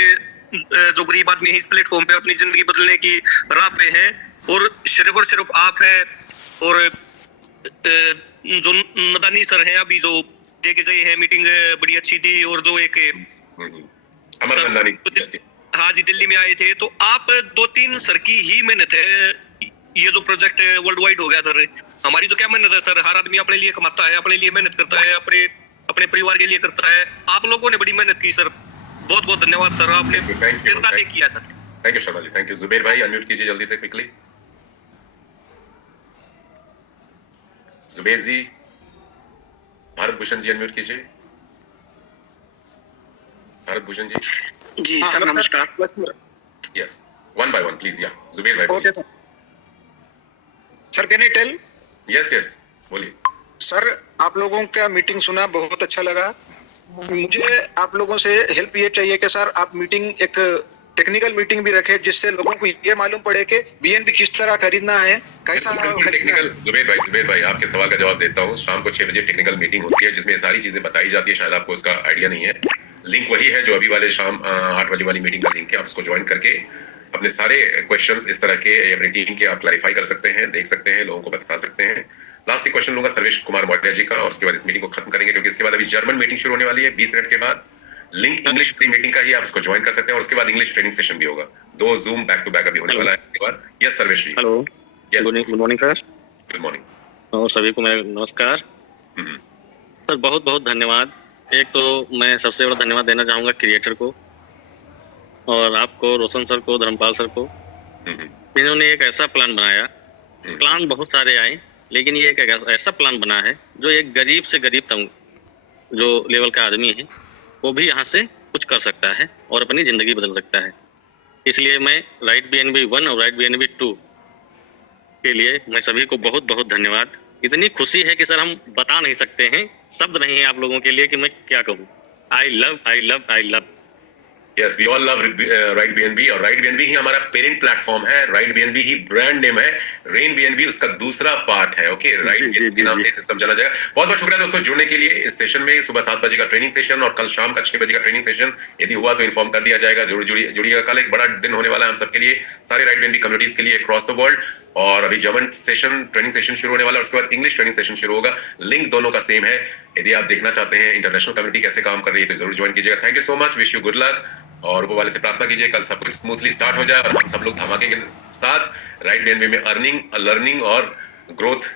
जो गरीब आदमी है इस प्लेटफॉर्म पे अपनी जिंदगी बदलने की राह पे है, और सिर्फ आप है और जो नदानी सर है अभी जो देके गए हैं, मीटिंग बड़ी अच्छी थी। और जो एक अमर नंदानी, हाँ जी, दिल्ली में आए थे, तो आप 2-3 सर की ही मेहनत है ये जो प्रोजेक्ट वर्ल्ड वाइड हो गया सर। हमारी तो क्या मेहनत है सर, हर आदमी अपने लिए कमाता है, अपने लिए मेहनत करता है, अपने परिवार के लिए करता है। आप लोगों ने बड़ी मेहनत की सर, बहुत बहुत धन्यवाद सर, आपने किया sir. Thank you Sharma ji, thank you. Zuber भाई अनम्यूट कीजिए जल्दी से, क्विकली। जुबेर जी। भारत भूषण जी अनम्यूट कीजिए। भारत भूषण जी। जी सर, नमस्कार। Yes, one by one please. या जुबेर भाई। Okay sir. Sir can I tell? Yes, बोलिए। सर, आप लोगों का मीटिंग सुना, बहुत अच्छा लगा। मुझे आप लोगों से हेल्प ये चाहिए कि सर आप मीटिंग, एक टेक्निकल मीटिंग भी रखे, जिससे लोगों को ये मालूम पड़े कि बीएनबी किस तरह खरीदना है, कैसा टेक्निकल। जुबेर भाई आपके सवाल का जवाब देता हूँ। शाम को 6 बजे टेक्निकल मीटिंग होती है जिसमें सारी चीजें बताई जाती है। शायद आपको उसका आइडिया नहीं है। लिंक वही है जो अभी वाले शाम 8 बजे वाली मीटिंग का लिंक है। आप उसको ज्वाइन करके अपने सारे क्वेश्चंस इस तरह के अपनी टीम के आप क्लैरिफाई कर सकते हैं, देख सकते हैं, लोगों को बता सकते हैं। लास्ट एक क्वेश्चन लूंगा सर्वेश कुमार मौर्य जी का, और उसके बाद इस मीटिंग को खत्म करेंगे, क्योंकि इसके बाद अभी जर्मन मीटिंग शुरू होने वाली है 20 मिनट के बाद। लिंक इंग्लिश मीटिंग का ही, आप उसको ज्वाइन कर सकते हैं, और उसके बाद इंग्लिश ट्रेनिंग सेशन भी होगा। 2 जूम बैक टू बैक अभी होने वाला है इसके बाद। Yes Sarvesh ji. Hello, good morning sir. Good morning. और सभी को मेरा नमस्कार। सर बहुत बहुत धन्यवाद। एक तो मैं सबसे बड़ा धन्यवाद देना चाहूँगा क्रिएटर को, और आपको, रोशन सर को, धर्मपाल सर को। इन्होंने एक ऐसा प्लान बनाया। प्लान बहुत सारे आए, लेकिन ये एक ऐसा प्लान बना है जो एक गरीब से गरीब तक जो लेवल का आदमी है वो भी यहाँ से कुछ कर सकता है और अपनी ज़िंदगी बदल सकता है। इसलिए मैं राइट बीएनबी 1 और राइट बीएनबी 2 के लिए मैं सभी को बहुत बहुत धन्यवाद। इतनी खुशी है कि सर हम बता नहीं सकते हैं, शब्द नहीं है आप लोगों के लिए कि मैं क्या कहूँ। I love. Yes, we all love right BNB, और राइट बीएनबी ही हमारा पेरेंट प्लेटफॉर्म है। राइट बीएनबी ही ब्रांड नेम है। रेन बीएनबी उसका दूसरा पार्ट है। ओके, राइट बीएनबी नाम से सिस्टम चला जाएगा। बहुत बहुत शुक्रिया दोस्तों जुड़ने के लिए इस सेशन में। सुबह 7 बजे का ट्रेनिंग सेशन और कल शाम का 6 बजे का ट्रेनिंग सेशन यदि हुआ तो इन्फॉर्म कर दिया जाएगा। जुड़िएगा, कल एक बड़ा दिन होने वाला है हम सबके लिए, सारे राइट बीएनबी कम्युनिटीज के लिए अक्रॉस द वर्ल्ड। और अभी जर्मन सेशन ट्रेनिंग सेशन शुरू होने वाला है, उसके बाद इंग्लिश ट्रेनिंग सेशन शुरू होगा। लिंक दोनों का सेम है। यदि आप देखना चाहते हैं इंटरनेशनल कम्युनिटी कैसे काम कर रही है तो जरूर ज्वाइन कीजिएगा। Thank you so much, wish you good luck, और ऊपर वाले से प्रार्थना कीजिए कल सब कुछ स्मूथली स्टार्ट हो जाए और हम सब लोग धमाके के साथ राइट बीएनबी में अर्निंग, लर्निंग और ग्रोथ